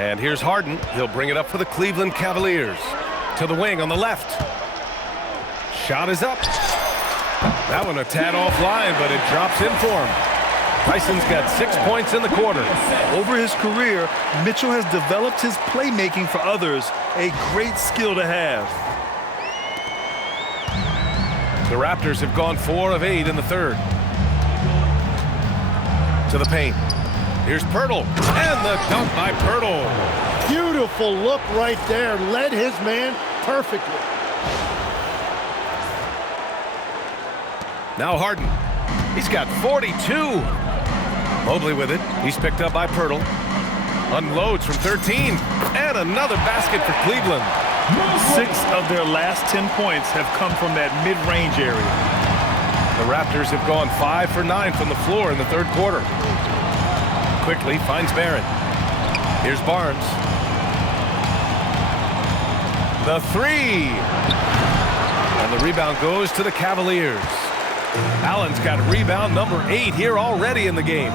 And here's Harden. He'll bring it up for the Cleveland Cavaliers. To the wing on the left. Shot is up. That one a tad offline, but it drops in for him. Tyson's got 6 points in the quarter. Over his career, Mitchell has developed his playmaking for others, a great skill to have. The Raptors have gone 4 of 8 in the third. To the paint. Here's Pirtle, and the dunk by Pirtle. Beautiful look right there. Led his man perfectly. Now Harden. He's got 42. Mobley with it. He's picked up by Pirtle. Unloads from 13. And another basket for Cleveland. 6 of their last 10 points have come from that mid-range area. The Raptors have gone 5 for 9 from the floor in the third quarter. Quickley finds Barrett. Here's Barnes. The three. And the rebound goes to the Cavaliers. Allen's got rebound number 8 here already in the game.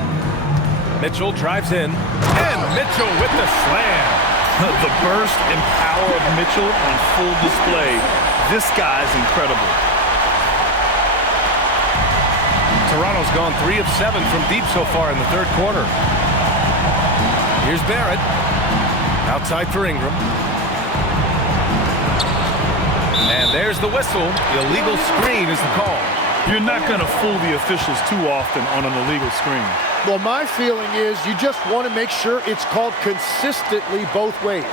Mitchell drives in. And Mitchell with the slam. The burst and power of Mitchell on full display. This guy's incredible. Toronto's gone 3 of 7 from deep so far in the third quarter. Here's Barrett. Outside for Ingram. And there's the whistle. The illegal screen is the call. You're not going to fool the officials too often on an illegal screen. Well, my feeling is you just want to make sure it's called consistently both ways.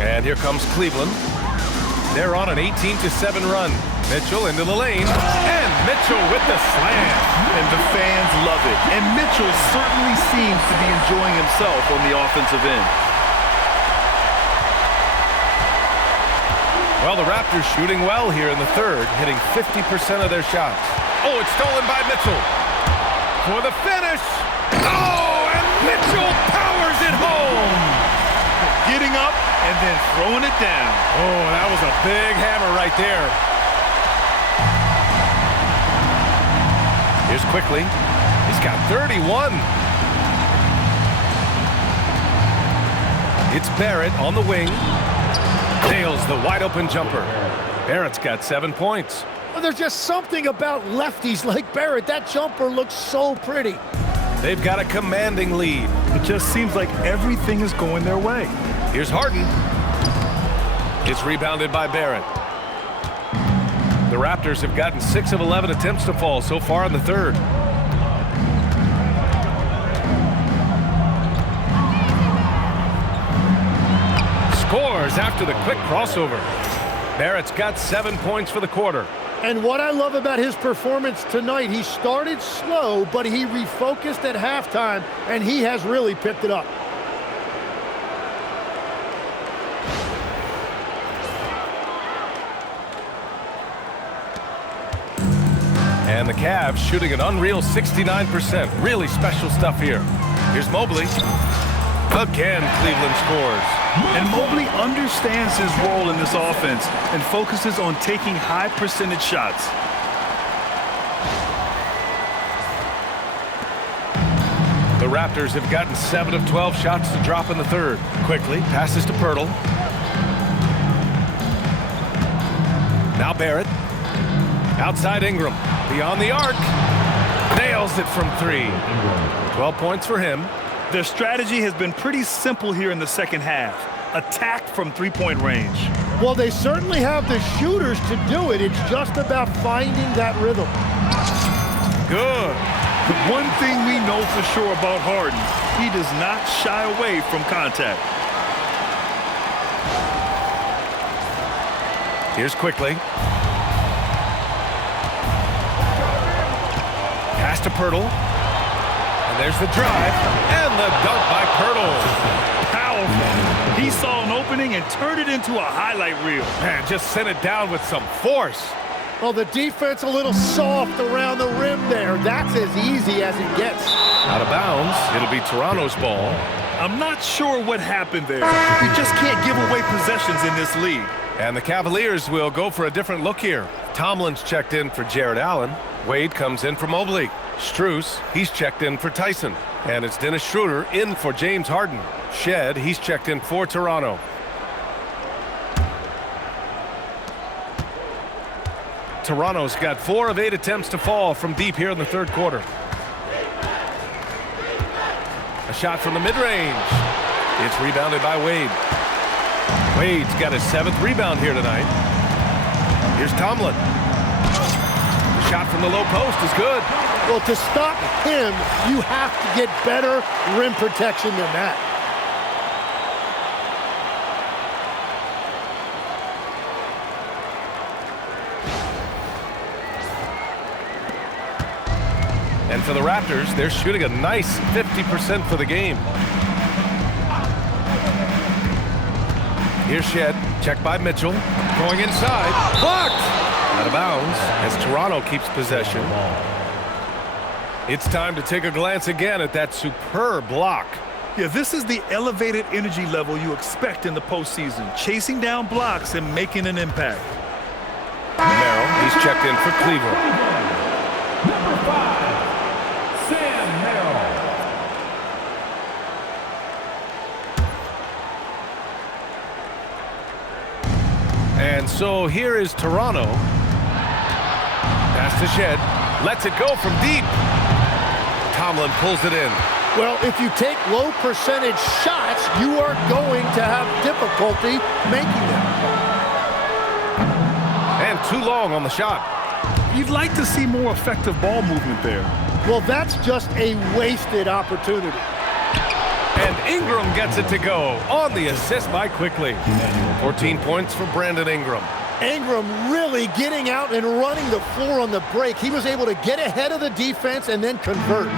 And here comes Cleveland. They're on an 18-7 run. Mitchell into the lane. And Mitchell with the slam. And the fans love it. And Mitchell certainly seems to be enjoying himself on the offensive end. Well, the Raptors shooting well here in the third, hitting 50% of their shots. Oh, it's stolen by Mitchell. For the finish. Oh, and Mitchell powers it home. Getting up and then throwing it down. Oh, that was a big hammer right there. Here's Quickley. He's got 31. It's Barrett on the wing. Nails the wide-open jumper. Barrett's got 7 points. Well, there's just something about lefties like Barrett. That jumper looks so pretty. They've got a commanding lead. It just seems like everything is going their way. Here's Harden. It's rebounded by Barrett. The Raptors have gotten 6 of 11 attempts to fall so far in the third. Scores after the quick crossover. Barrett's got 7 points for the quarter. And what I love about his performance tonight, he started slow, but he refocused at halftime, and he has really picked it up. And the Cavs shooting an unreal 69%. Really special stuff here. Here's Mobley. Again, Cleveland scores. And Mobley understands his role in this offense and focuses on taking high percentage shots. The Raptors have gotten 7 of 12 shots to drop in the third. Quickley passes to Pirtle. Now Barrett. Outside Ingram. Beyond the arc. Nails it from 3. 12 points for him. Their strategy has been pretty simple here in the second half. Attack from three-point range. Well, they certainly have the shooters to do it. It's just about finding that rhythm. Good. The one thing we know for sure about Harden, he does not shy away from contact. Here's Quickley. Pass to Pirtle. And there's the drive. And the dunk by Pirtle. Powerful. He saw an opening and turned it into a highlight reel. Man, just sent it down with some force. Well, the defense a little soft around the rim there. That's as easy as it gets. Out of bounds. It'll be Toronto's ball. I'm not sure what happened there. You just can't give away possessions in this league. And the Cavaliers will go for a different look here. Tomlin's checked in for Jared Allen. Wade comes in for Mobley. Strus, he's checked in for Tyson. And it's Dennis Schroeder in for James Harden. Shed, he's checked in for Toronto. Toronto's got 4 of 8 attempts to fall from deep here in the third quarter. A shot from the mid-range. It's rebounded by Wade. Wade's got his 7th rebound here tonight. Here's Tomlin. The shot from the low post is good. Well, to stop him, you have to get better rim protection than that. And for the Raptors, they're shooting a nice 50% for the game. Here's Shed, checked by Mitchell, going inside, blocked! Out of bounds as Toronto keeps possession. It's time to take a glance again at that superb block. Yeah, this is the elevated energy level you expect in the postseason, chasing down blocks and making an impact. Merrill, he's checked in for Cleveland. Number 5, Sam Merrill. And so here is Toronto. Pass to Shed. Lets it go from deep. Tomlin pulls it in. Well, if you take low percentage shots, you are going to have difficulty making them. And too long on the shot. You'd like to see more effective ball movement there. Well, that's just a wasted opportunity. And Ingram gets it to go on the assist by Quickley. 14 points for Brandon Ingram. Ingram really getting out and running the floor on the break. He was able to get ahead of the defense and then convert.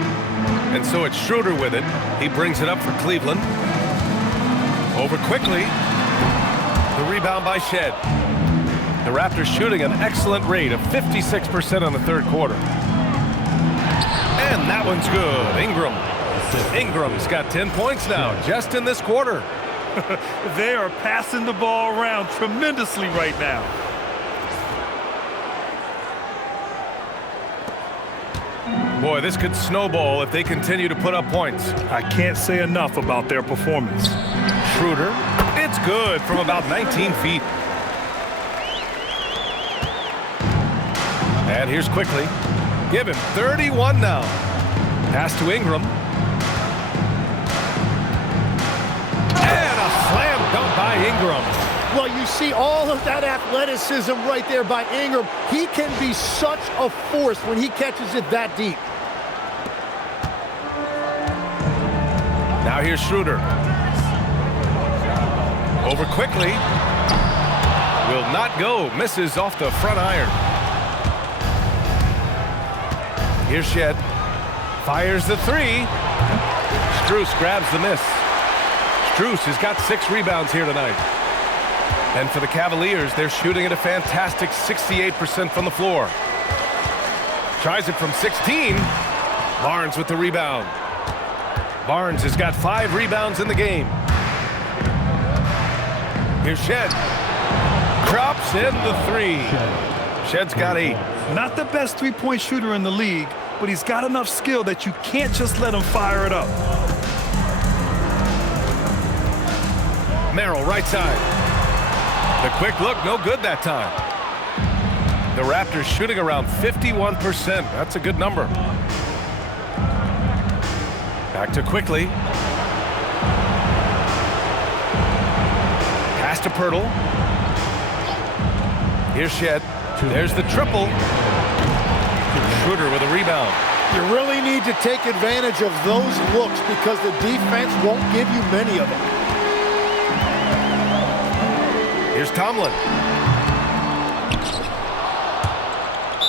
And so it's Schroeder with it. He brings it up for Cleveland. Over Quickley. The rebound by Shed. The Raptors shooting an excellent rate of 56% in the third quarter. And that one's good. Ingram's got 10 points now just in this quarter. They are passing the ball around tremendously right now. Boy, this could snowball if they continue to put up points. I can't say enough about their performance. Schroeder, it's good from about 19 feet. And here's Quickley. Give him 31 now. Pass to Ingram. And a slam dunk by Ingram. Well, you see all of that athleticism right there by Ingram. He can be such a force when he catches it that deep. Now here's Schroeder. Over Quickley. Will not go. Misses off the front iron. Here's Shed. Fires the 3. Strus grabs the miss. Strus has got 6 rebounds here tonight. And for the Cavaliers, they're shooting at a fantastic 68% from the floor. Tries it from 16. Barnes with the rebound. Barnes has got 5 rebounds in the game. Here's Shed. Drops in the 3. Shed's got 8. Not the best three-point shooter in the league, but he's got enough skill that you can't just let him fire it up. Merrill, right side. The quick look, no good that time. The Raptors shooting around 51%. That's a good number. Back to Quickley. Pass to Pirtle. Here's Shed. There's the triple. Schroeder with a rebound. You really need to take advantage of those looks because the defense won't give you many of them. Here's Tomlin.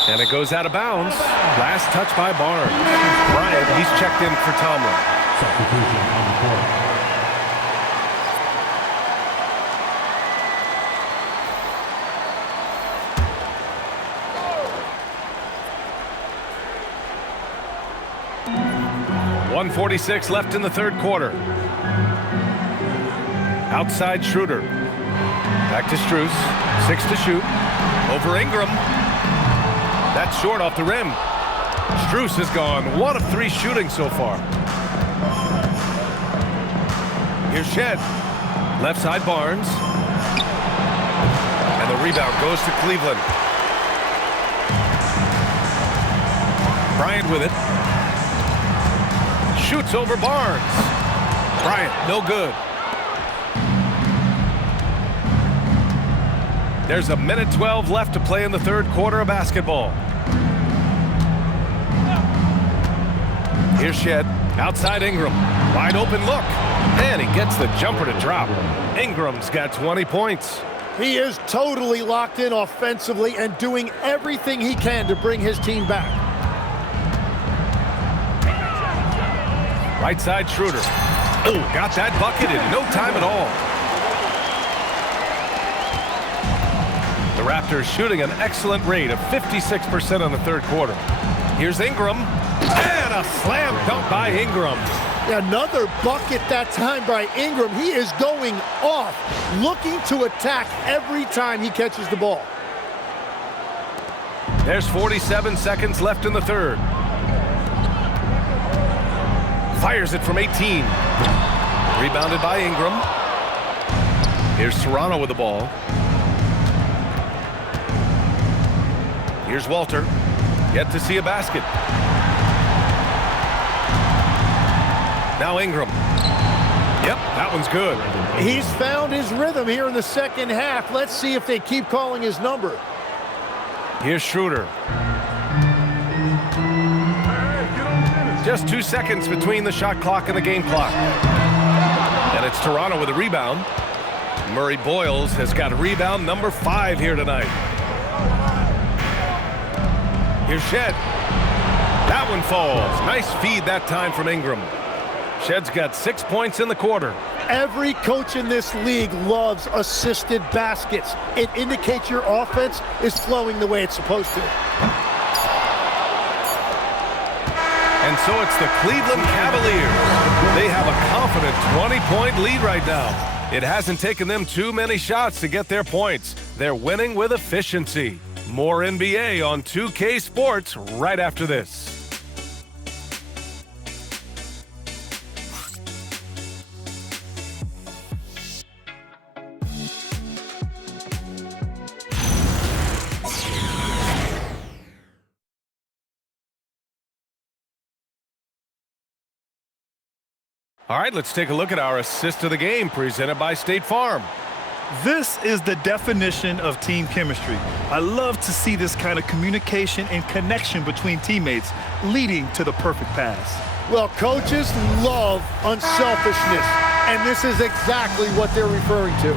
And it goes out of bounds. Last touch by Barnes. Bryant, he's checked in for Tomlin. Substitution on the court. .146 left in the third quarter. Outside Schroeder. Back to Strus. 6 to shoot. Over Ingram. That's short off the rim. Strus has gone 1 of 3 shooting so far. Here's Shed. Left side Barnes. And the rebound goes to Cleveland. Bryant with it. Shoots over Barnes. Bryant, no good. There's a minute 12 left to play in the third quarter of basketball. Here's Shed. Outside Ingram. Wide open look. And he gets the jumper to drop. Ingram's got 20 points. He is totally locked in offensively and doing everything he can to bring his team back. Right side Schroeder. Oh, got that bucket in no time at all. The Raptors shooting an excellent rate of 56% in the third quarter. Here's Ingram. And a slam dunk by Ingram. Another bucket that time by Ingram. He is going off, looking to attack every time he catches the ball. There's 47 seconds left in the third. Fires it from 18. Rebounded by Ingram. Here's Toronto with the ball. Here's Walter. Yet to see a basket. Now Ingram. Yep, that one's good. He's found his rhythm here in the second half. Let's see if they keep calling his number. Here's Schroeder. Just 2 seconds between the shot clock and the game clock. And it's Toronto with a rebound. Murray Boyles has got rebound number 5 here tonight. Here's Shed. That one falls. Nice feed that time from Ingram. Shed's got 6 points in the quarter. Every coach in this league loves assisted baskets. It indicates your offense is flowing the way it's supposed to. And so it's the Cleveland Cavaliers. They have a confident 20-point lead right now. It hasn't taken them too many shots to get their points. They're winning with efficiency. More NBA on 2K Sports right after this. All right, let's take a look at our assist of the game presented by State Farm. This is the definition of team chemistry. I love to see this kind of communication and connection between teammates leading to the perfect pass. Well, coaches love unselfishness, and this is exactly what they're referring to.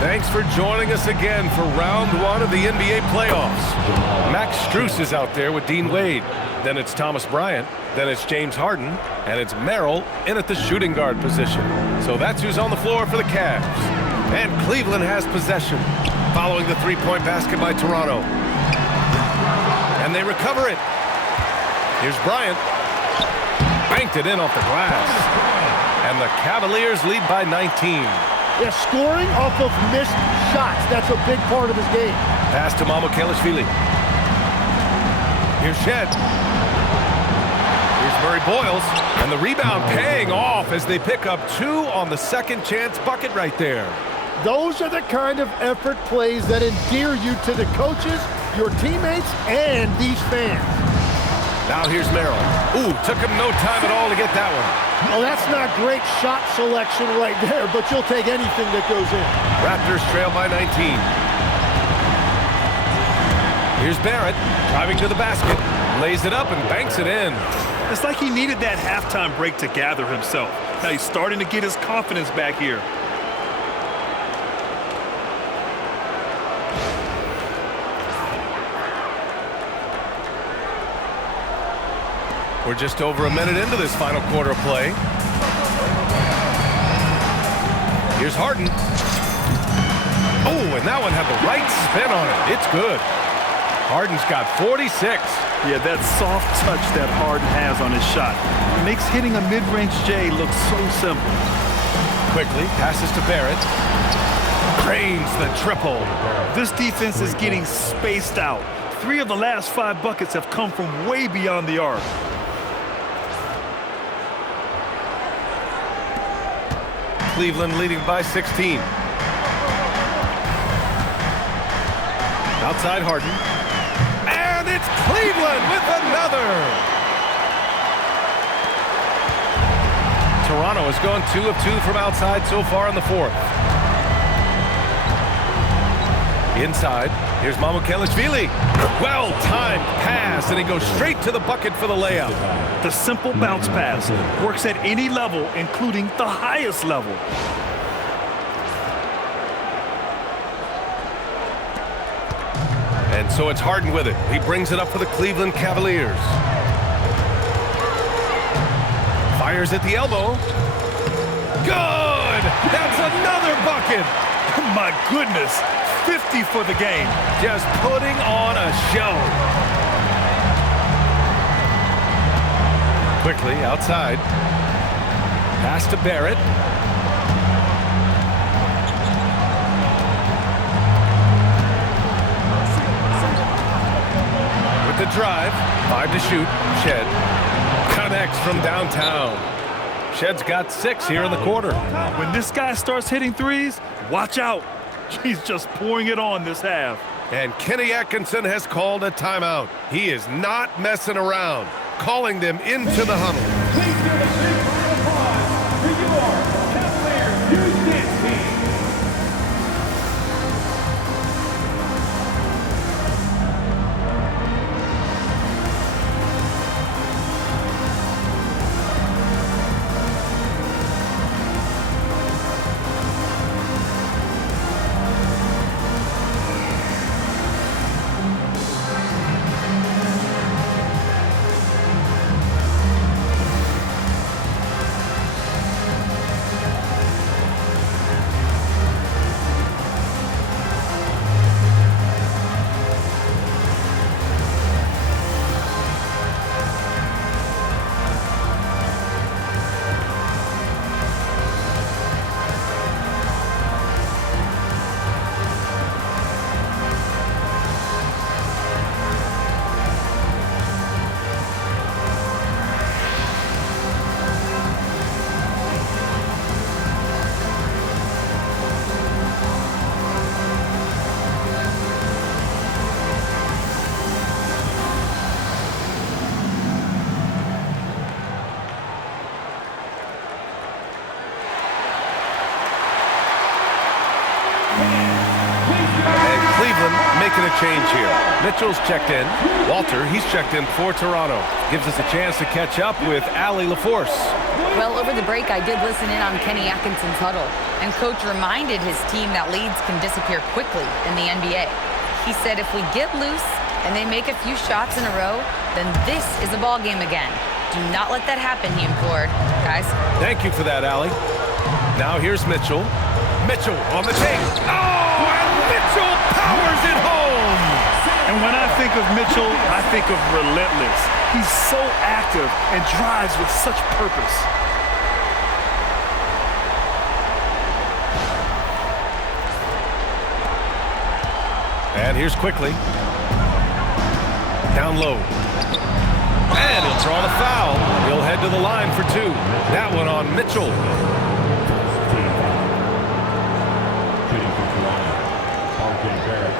Thanks for joining us again for round 1 of the NBA playoffs. Max Strus is out there with Dean Wade. Then it's Thomas Bryant. Then it's James Harden. And it's Merrill in at the shooting guard position. So that's who's on the floor for the Cavs. And Cleveland has possession following the three-point basket by Toronto. And they recover it. Here's Bryant. Banked it in off the glass. And the Cavaliers lead by 19. Yeah, scoring off of missed shots. That's a big part of his game. Pass to Mamukelashvili. Here's Shed. Here's Murray Boyles. And the rebound paying off as they pick up 2 on the second chance bucket right there. Those are the kind of effort plays that endear you to the coaches, your teammates, and these fans. Now here's Merrill. Ooh, took him no time at all to get that one. Oh, that's not great shot selection right there, but you'll take anything that goes in. Raptors trail by 19. Here's Barrett, driving to the basket, lays it up and banks it in. It's like he needed that halftime break to gather himself. Now he's starting to get his confidence back here. We're just over a minute into this final quarter of play. Here's Harden. Oh, and that one had the right spin on it. It's good. Harden's got 46. Yeah, that soft touch that Harden has on his shot makes hitting a mid-range J look so simple. Quickly passes to Barrett. drains the triple. This defense is getting spaced out. 3 of the last 5 buckets have come from way beyond the arc. Cleveland leading by 16. Outside Harden. And it's Cleveland with another. Toronto has gone 2 of 2 from outside so far in the fourth. Inside, here's Immanuel. Well-timed pass, and he goes straight to the bucket for the layup. The simple bounce pass works at any level, including the highest level. And so it's Harden with it. He brings it up for the Cleveland Cavaliers. Fires at the elbow. Good! That's another bucket! My goodness, 50 for the game. Just putting on a show. Quickly outside. Pass to Barrett. With the drive, 5 to shoot. Shed connects from downtown. Shed's got 6 here in the quarter. When this guy starts hitting threes, watch out. He's just pouring it on this half. And Kenny Atkinson has called a timeout. He is not messing around, calling them into the huddle. Please give a big round of applause for your Cavaliers Youth Dance Team. And Cleveland making a change here. Mitchell's checked in. Walter, he's checked in for Toronto. Gives us a chance to catch up with Allie LaForce. Well, over the break, I did listen in on Kenny Atkinson's huddle, and Coach reminded his team that leads can disappear quickly in the NBA. He said if we get loose and they make a few shots in a row, then this is a ball game again. Do not let that happen, he implored. Guys. Thank you for that, Allie. Now here's Mitchell. Mitchell on the take. Oh, and Mitchell powers it home. And when I think of Mitchell, I think of relentless. He's so active and drives with such purpose. And here's Quickley. Down low. And he'll draw the foul. He'll head to the line for 2. That one on Mitchell. Shooting for Toronto, RJ Barrett,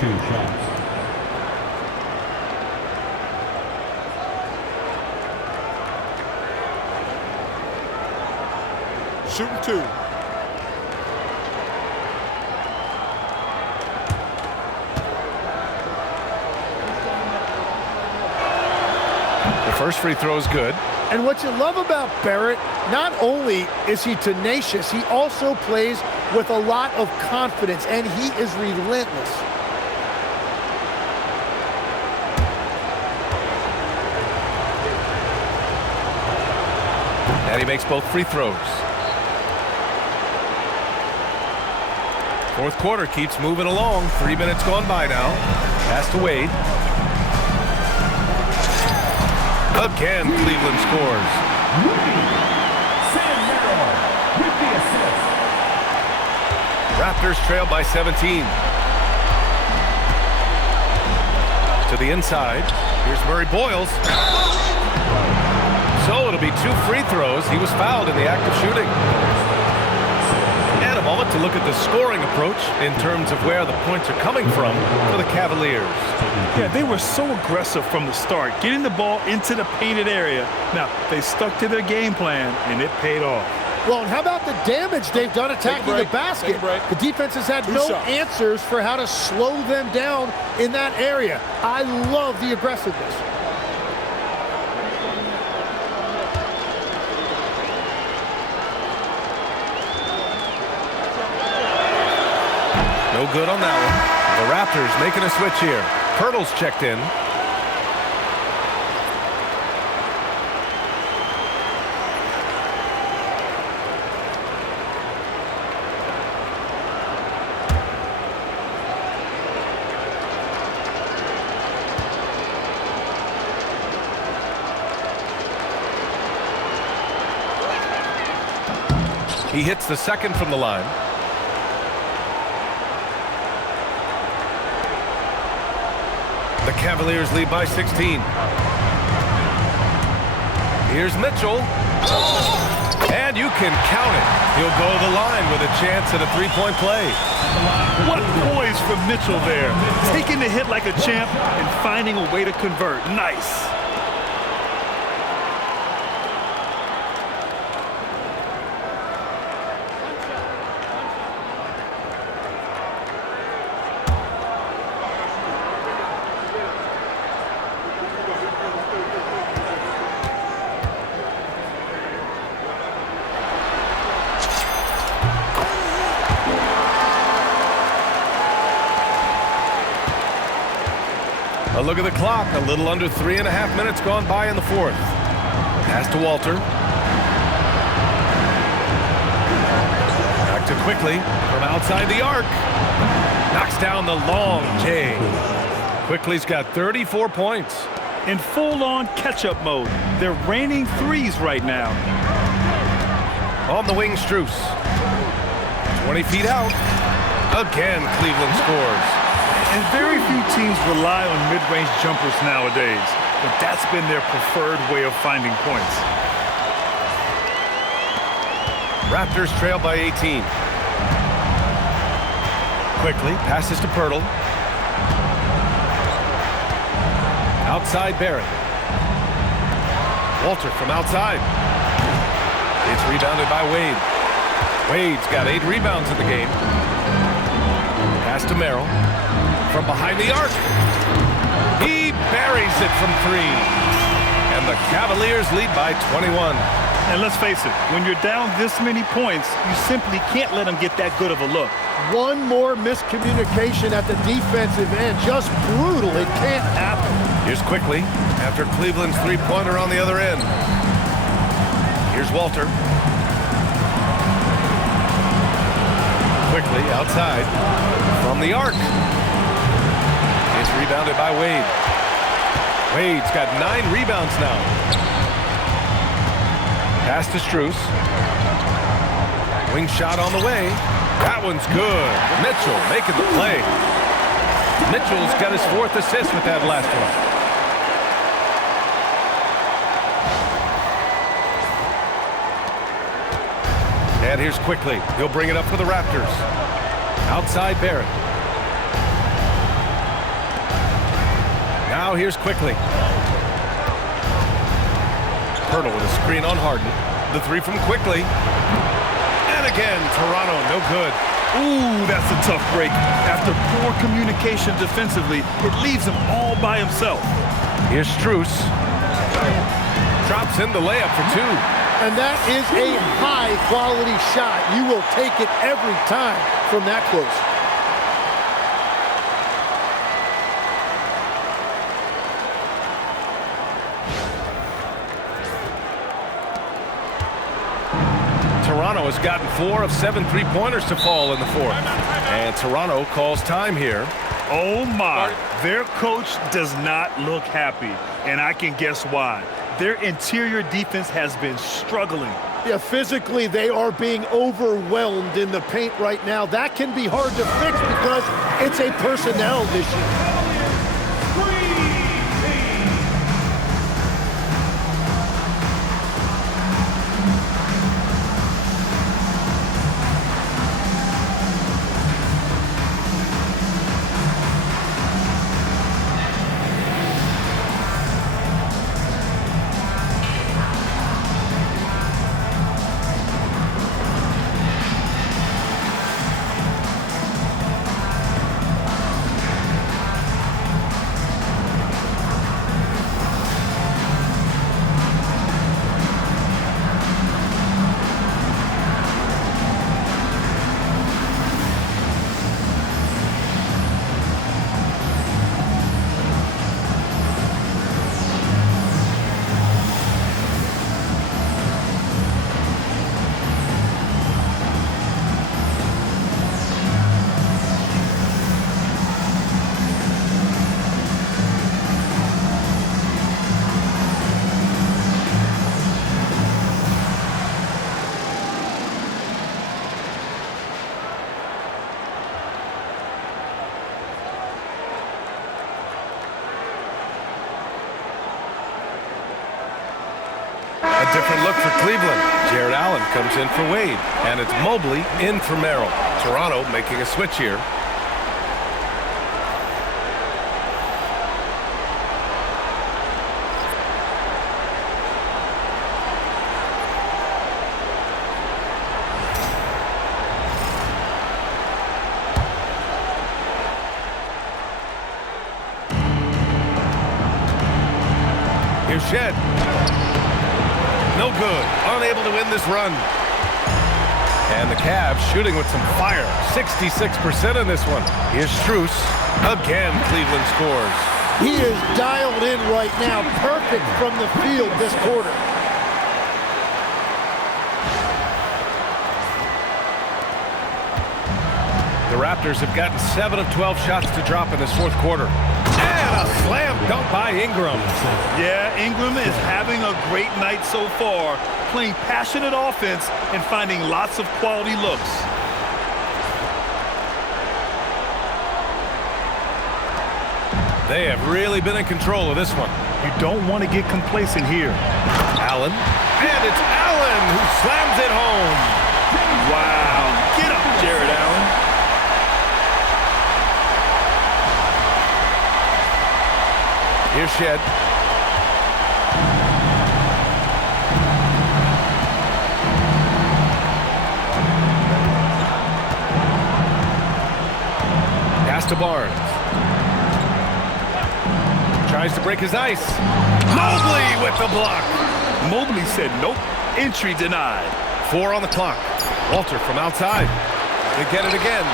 2 shots. Shooting 2. The first free throw is good. And what you love about Barrett, not only is he tenacious, he also plays with a lot of confidence, and he is relentless. And he makes both free throws. Fourth quarter keeps moving along. 3 minutes gone by now. Pass to Wade. Again, Cleveland scores. Sam Merrill with the assist. Raptors trail by 17. To the inside. Here's Murray Boyles. So it'll be 2 free throws. He was fouled in the act of shooting. And a moment to look at the scoring approach in terms of where the points are coming from for the Cavaliers. Yeah, they were so aggressive from the start, getting the ball into the painted area. Now, they stuck to their game plan, and it paid off. Well, and how about the damage they've done attacking the basket? The defense has had no answers for how to slow them down in that area. I love the aggressiveness. No good on that one. The Raptors making a switch here. Pirtle's checked in. He hits the second from the line. The Cavaliers lead by 16. Here's Mitchell. And you can count it. He'll go to the line with a chance at a three-point play. What poise from Mitchell there. Taking the hit like a champ and finding a way to convert. Nice. A look at the clock. A little under 3.5 minutes gone by in the fourth. Pass to Walter. Back to Quickley from outside the arc. Knocks down the long J. Quickley's got 34 points. In full-on catch-up mode. They're raining threes right now. On the wing, Strus. 20 feet out. Again, Cleveland scores. And very few teams rely on mid-range jumpers nowadays, but that's been their preferred way of finding points. Raptors trail by 18. Quickly passes to Pirtle. Outside Barrett. Walter from outside. It's rebounded by Wade. Wade's got 8 rebounds in the game. Pass to Merrill. From behind the arc. He buries it from 3. And the Cavaliers lead by 21. And let's face it, when you're down this many points, you simply can't let them get that good of a look. One more miscommunication at the defensive end. Just brutal. It can't happen. Here's Quickley after Cleveland's three-pointer on the other end. Here's Walter. Quickley outside from the arc. It's rebounded by Wade. Wade's got 9 rebounds now. Pass to Strus. Wing shot on the way. That one's good. Mitchell making the play. Mitchell's got his 4th assist with that last one. And here's Quickley. He'll bring it up for the Raptors. Outside Barrett. Now here's Quickley. Pirtle with a screen on Harden. The 3 from Quickley. And again, Toronto, no good. Ooh, that's a tough break. After poor communication defensively, it leaves him all by himself. Here's Strus. Drops in the layup for 2. And that is a high-quality shot. You will take it every time from that close. Toronto has gotten 4 of 7 three-pointers to fall in the fourth. And Toronto calls time here. Oh my, their coach does not look happy, and I can guess why. Their interior defense has been struggling. Yeah, physically they are being overwhelmed in the paint right now. That can be hard to fix because it's a personnel issue. A different look for Cleveland. Jared Allen comes in for Wade, and it's Mobley in for Merrill. Toronto making a switch here. Here's Shed. No good. Unable to win this run. And the Cavs shooting with some fire. 66% in this one. Here's Strus. Again, Cleveland scores. He is dialed in right now. Perfect from the field this quarter. The Raptors have gotten 7 of 12 shots to drop in this fourth quarter. And a slam dunk by Ingram. Yeah, Ingram is having a great night so far, playing passionate offense and finding lots of quality looks. They have really been in control of this one. You don't want to get complacent here. Allen. And it's Allen who slams it home. Wow. Get up, Jared Allen. Here's Shed. Pass to Barnes. Tries to break his ice. Mobley with the block. Mobley said nope. Entry denied. 4 on the clock. Walter from outside. They get it again.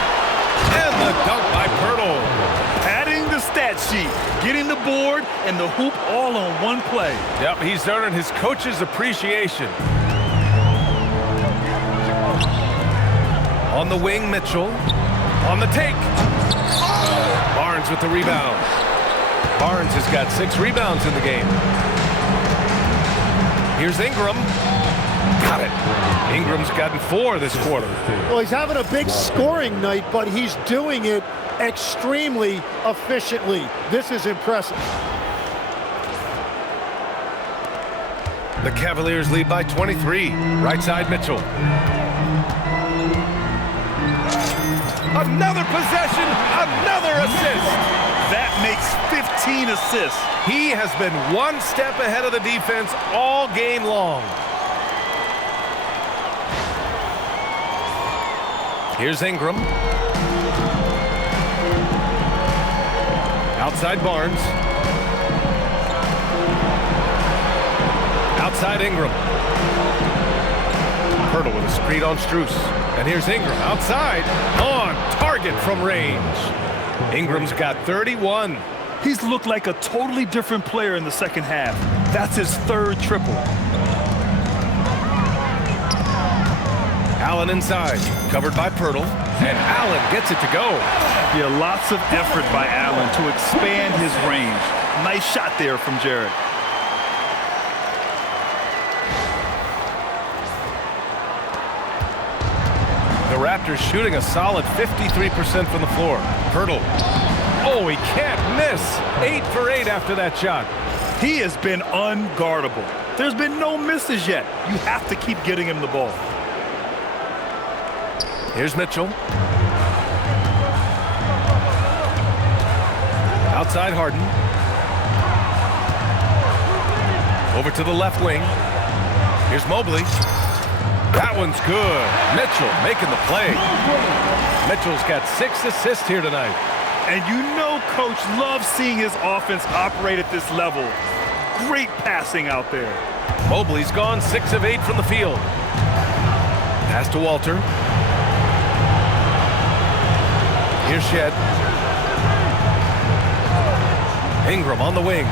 And the dunk by Pirtle. Adding the stat sheet, getting the board and the hoop all on one play. Yep, he's earning his coach's appreciation. On the wing, Mitchell. On the take. Barnes with the rebound. Barnes has got 6 rebounds in the game. Here's Ingram. Got it. Ingram's gotten 4 this quarter. Well, he's having a big scoring night, but he's doing it extremely efficiently. This is impressive. The Cavaliers lead by 23. Right side, Mitchell. Another possession, another assist. That makes 15 assists. He has been one step ahead of the defense all game long. Here's Ingram. Outside Barnes. Outside Ingram. Pirtle with a screen on Strus. And here's Ingram outside. On target from range. Ingram's got 31. He's looked like a totally different player in the second half. That's his 3rd triple. Allen inside, covered by Pirtle, and Allen gets it to go. Yeah, lots of effort by Allen to expand his range. Nice shot there from Jared. Raptors shooting a solid 53% from the floor. Pirtle. Oh, he can't miss. 8 for 8 after that shot. He has been unguardable. There's been no misses yet. You have to keep getting him the ball. Here's Mitchell. Outside Harden. Over to the left wing. Here's Mobley. That one's good. Mitchell making the play. Mitchell's got 6 assists here tonight. And you know Coach loves seeing his offense operate at this level. Great passing out there. Mobley's gone 6 of 8 from the field. Pass to Walter. Here's Shed. Ingram on the wing.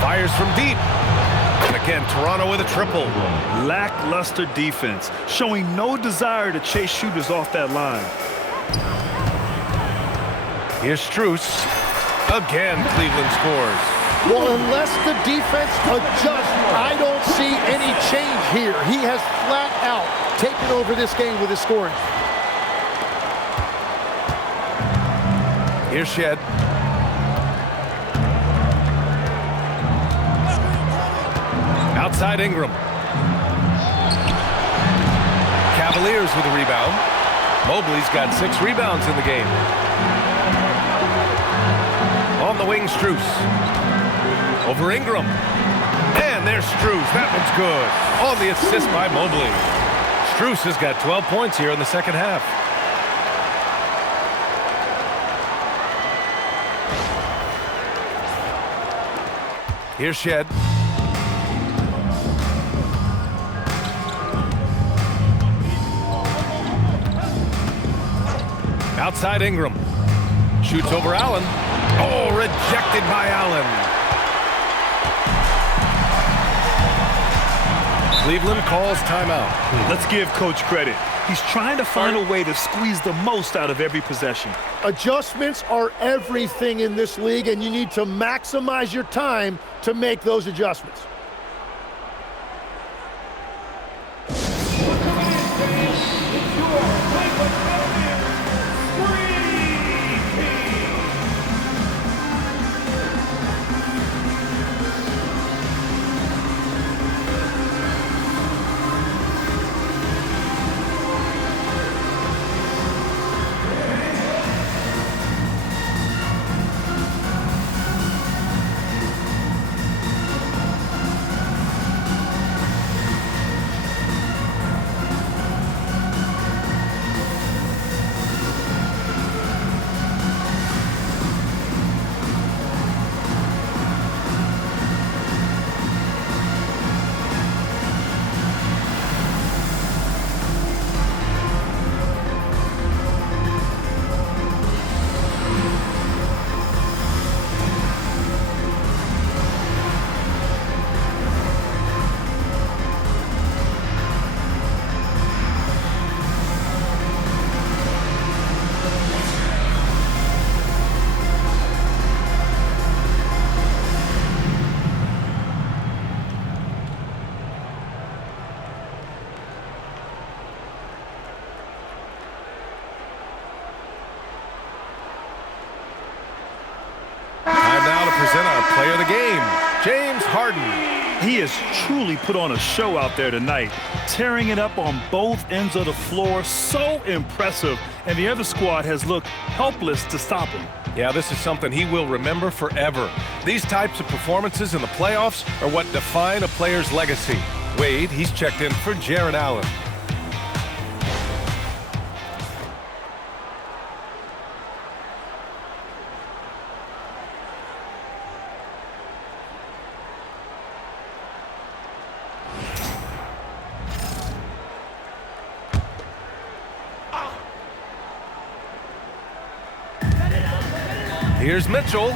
Fires from deep. And again, Toronto with a triple. Lackluster defense, showing no desire to chase shooters off that line. Here's Strus. Again, Cleveland scores. Well, unless the defense adjusts, I don't see any change here. He has flat out taken over this game with his scoring. Here's Shed. Outside Ingram. Cavaliers with a rebound. Mobley's got 6 rebounds in the game. On the wing, Strus. Over Ingram. And there's Strus. That one's good. On the assist by Mobley. Strus has got 12 points here in the second half. Here's Shed. Outside Ingram. Shoots over Allen. Oh, rejected by Allen. Cleveland calls timeout. Let's give Coach credit. He's trying to find a way to squeeze the most out of every possession. Adjustments are everything in this league, and you need to maximize your time to make those adjustments. Present our player of the game, James Harden. He has truly put on a show out there tonight, tearing it up on both ends of the floor. So impressive, and the other squad has looked helpless to stop him. Yeah, this is something he will remember forever. These types of performances in the playoffs are what define a player's legacy. Wade, he's checked in for Jared Allen. Here's Mitchell,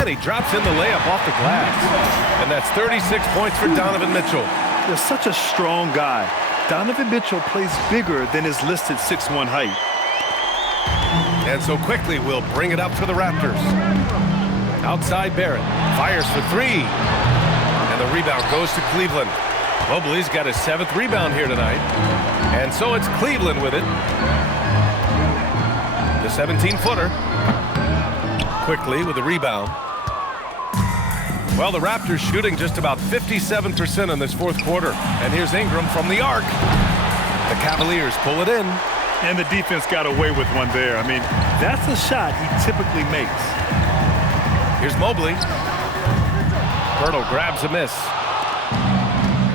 and he drops in the layup off the glass. And that's 36 points for Donovan Mitchell. They're such a strong guy. Donovan Mitchell plays bigger than his listed 6'1" height. And so Quickley will bring it up for the Raptors. Outside Barrett, fires for 3. And the rebound goes to Cleveland. Mobley's got his 7th rebound here tonight. And so it's Cleveland with it. The 17-footer. Quickley with the rebound. Well, the Raptors shooting just about 57% in this fourth quarter. And here's Ingram from the arc. The Cavaliers pull it in. And the defense got away with one there. I mean, that's a shot he typically makes. Here's Mobley. Pirtle grabs a miss.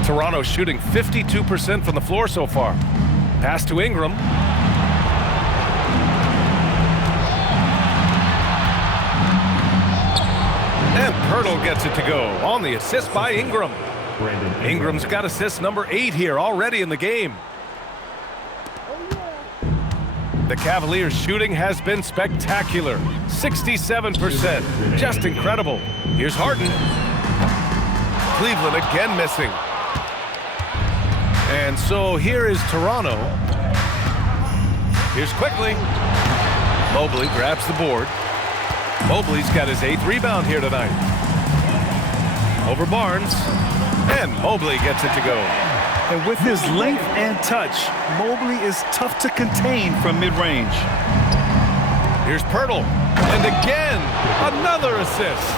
Toronto shooting 52% from the floor so far. Pass to Ingram. And Pirtle gets it to go on the assist by Ingram. Ingram's got assist number 8 here already in the game. The Cavaliers' shooting has been spectacular. 67%. Just incredible. Here's Harden. Cleveland again missing. And so here is Toronto. Here's Quickley. Mobley grabs the board. Mobley's got his 8th rebound here tonight. Over Barnes. And Mobley gets it to go. And with his length and touch, Mobley is tough to contain from mid-range. Here's Pirtle. And again, another assist.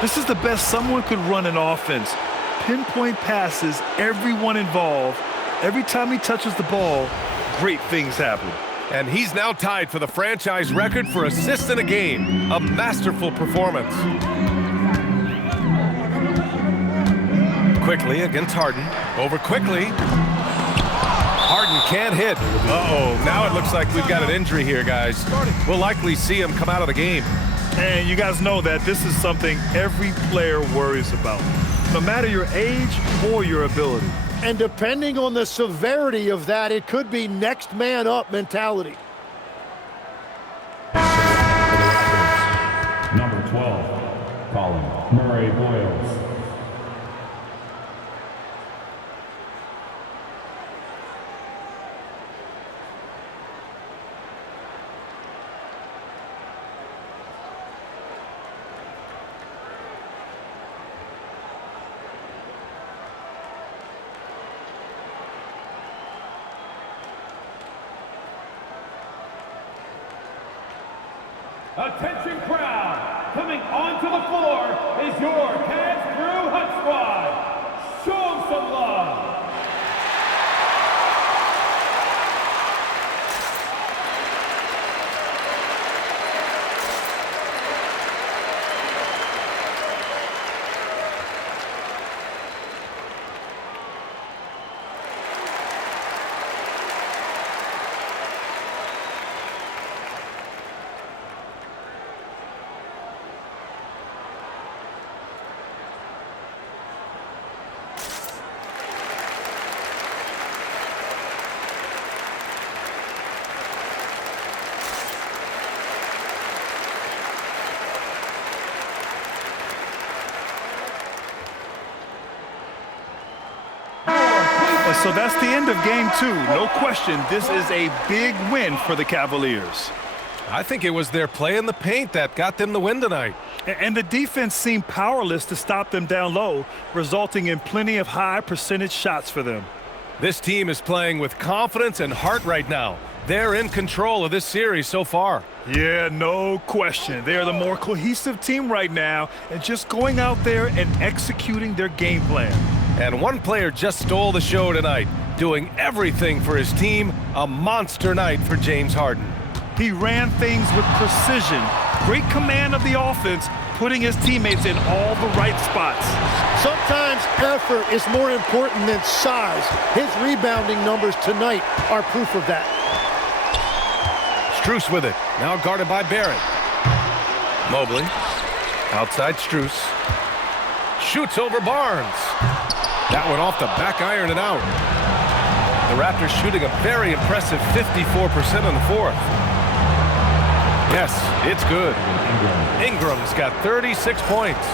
This is the best someone could run an offense. Pinpoint passes, everyone involved. Every time he touches the ball, great things happen. And he's now tied for the franchise record for assists in a game. A masterful performance. Quickley against Harden. Over Quickley. Harden can't hit. Uh-oh, now it looks like we've got an injury here, guys. We'll likely see him come out of the game. And you guys know that this is something every player worries about, no matter your age or your ability. And depending on the severity of that, it could be next man up mentality. Number 12, Colin Murray-Boyles. Attention crowd, coming onto the floor is your Cavs Crew Hut Squad. Show them some love. So that's the end of game 2. No question, this is a big win for the Cavaliers. I think it was their play in the paint that got them the win tonight. And the defense seemed powerless to stop them down low, resulting in plenty of high percentage shots for them. This team is playing with confidence and heart right now. They're in control of this series so far. Yeah, no question. They're the more cohesive team right now and just going out there and executing their game plan. And one player just stole the show tonight, doing everything for his team. A monster night for James Harden. He ran things with precision, great command of the offense, putting his teammates in all the right spots. Sometimes effort is more important than size. His rebounding numbers tonight are proof of that. Strus with it, now guarded by Barrett. Mobley, outside Strus. Shoots over Barnes. That one off the back iron and out. The Raptors shooting a very impressive 54% in the fourth. Yes, it's good. Ingram's got 36 points.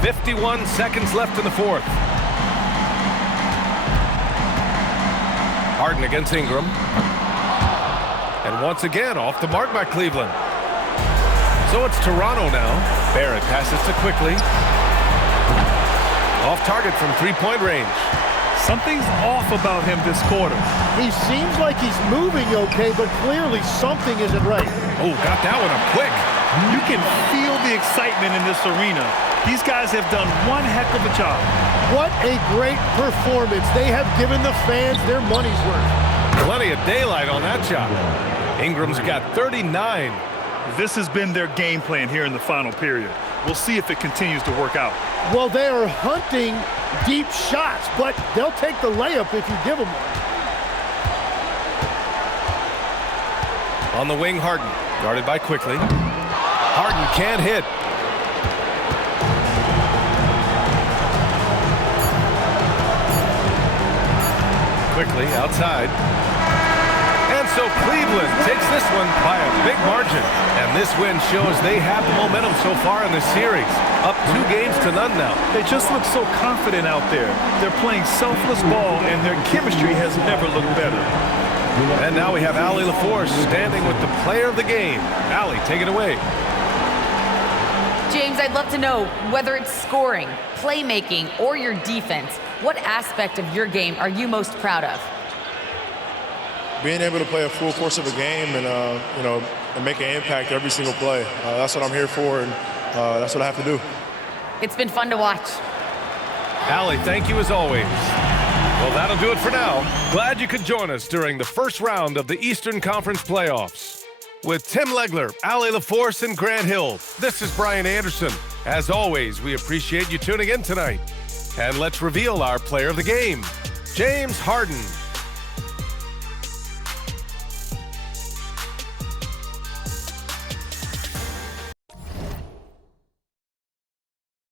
"51 seconds left in the fourth. Harden against Ingram. And once again, off the mark by Cleveland. So it's Toronto now. Barrett Passes to Quickley. Off target from three-point range. Something's off about him this quarter. He seems like he's moving okay, but clearly something isn't right. Oh, got that one up quick. You can feel the excitement in this arena. These guys have done one heck of a job. What a great performance. They have given the fans their money's worth. Plenty of daylight on that shot. Ingram's got 39. This has been their game plan here in the final period. We'll see if it continues to work out. Well, they are hunting deep shots, but they'll take the layup if you give them one. On the wing, Harden. Guarded by Quickley. Harden can't hit. Quickley outside. And so Cleveland takes this one by a big margin. And this win shows they have the momentum so far in this series. Up 2-0 now. They just look so confident out there. They're playing selfless ball, and their chemistry has never looked better. And now we have Allie LaForce standing with the player of the game. Allie, take it away. James, I'd love to know whether it's scoring, playmaking, or your defense. What aspect of your game are you most proud of? Being able to play a full course of a game and, and make an impact every single play. That's what I'm here for, and that's what I have to do. It's been fun to watch. Allie, thank you as always. Well, that'll do it for now. Glad you could join us during the first round of the Eastern Conference playoffs. With Tim Legler, Allie LaForce, and Grant Hill, this is Brian Anderson. As always, we appreciate you tuning in tonight. And let's reveal our player of the game, James Harden.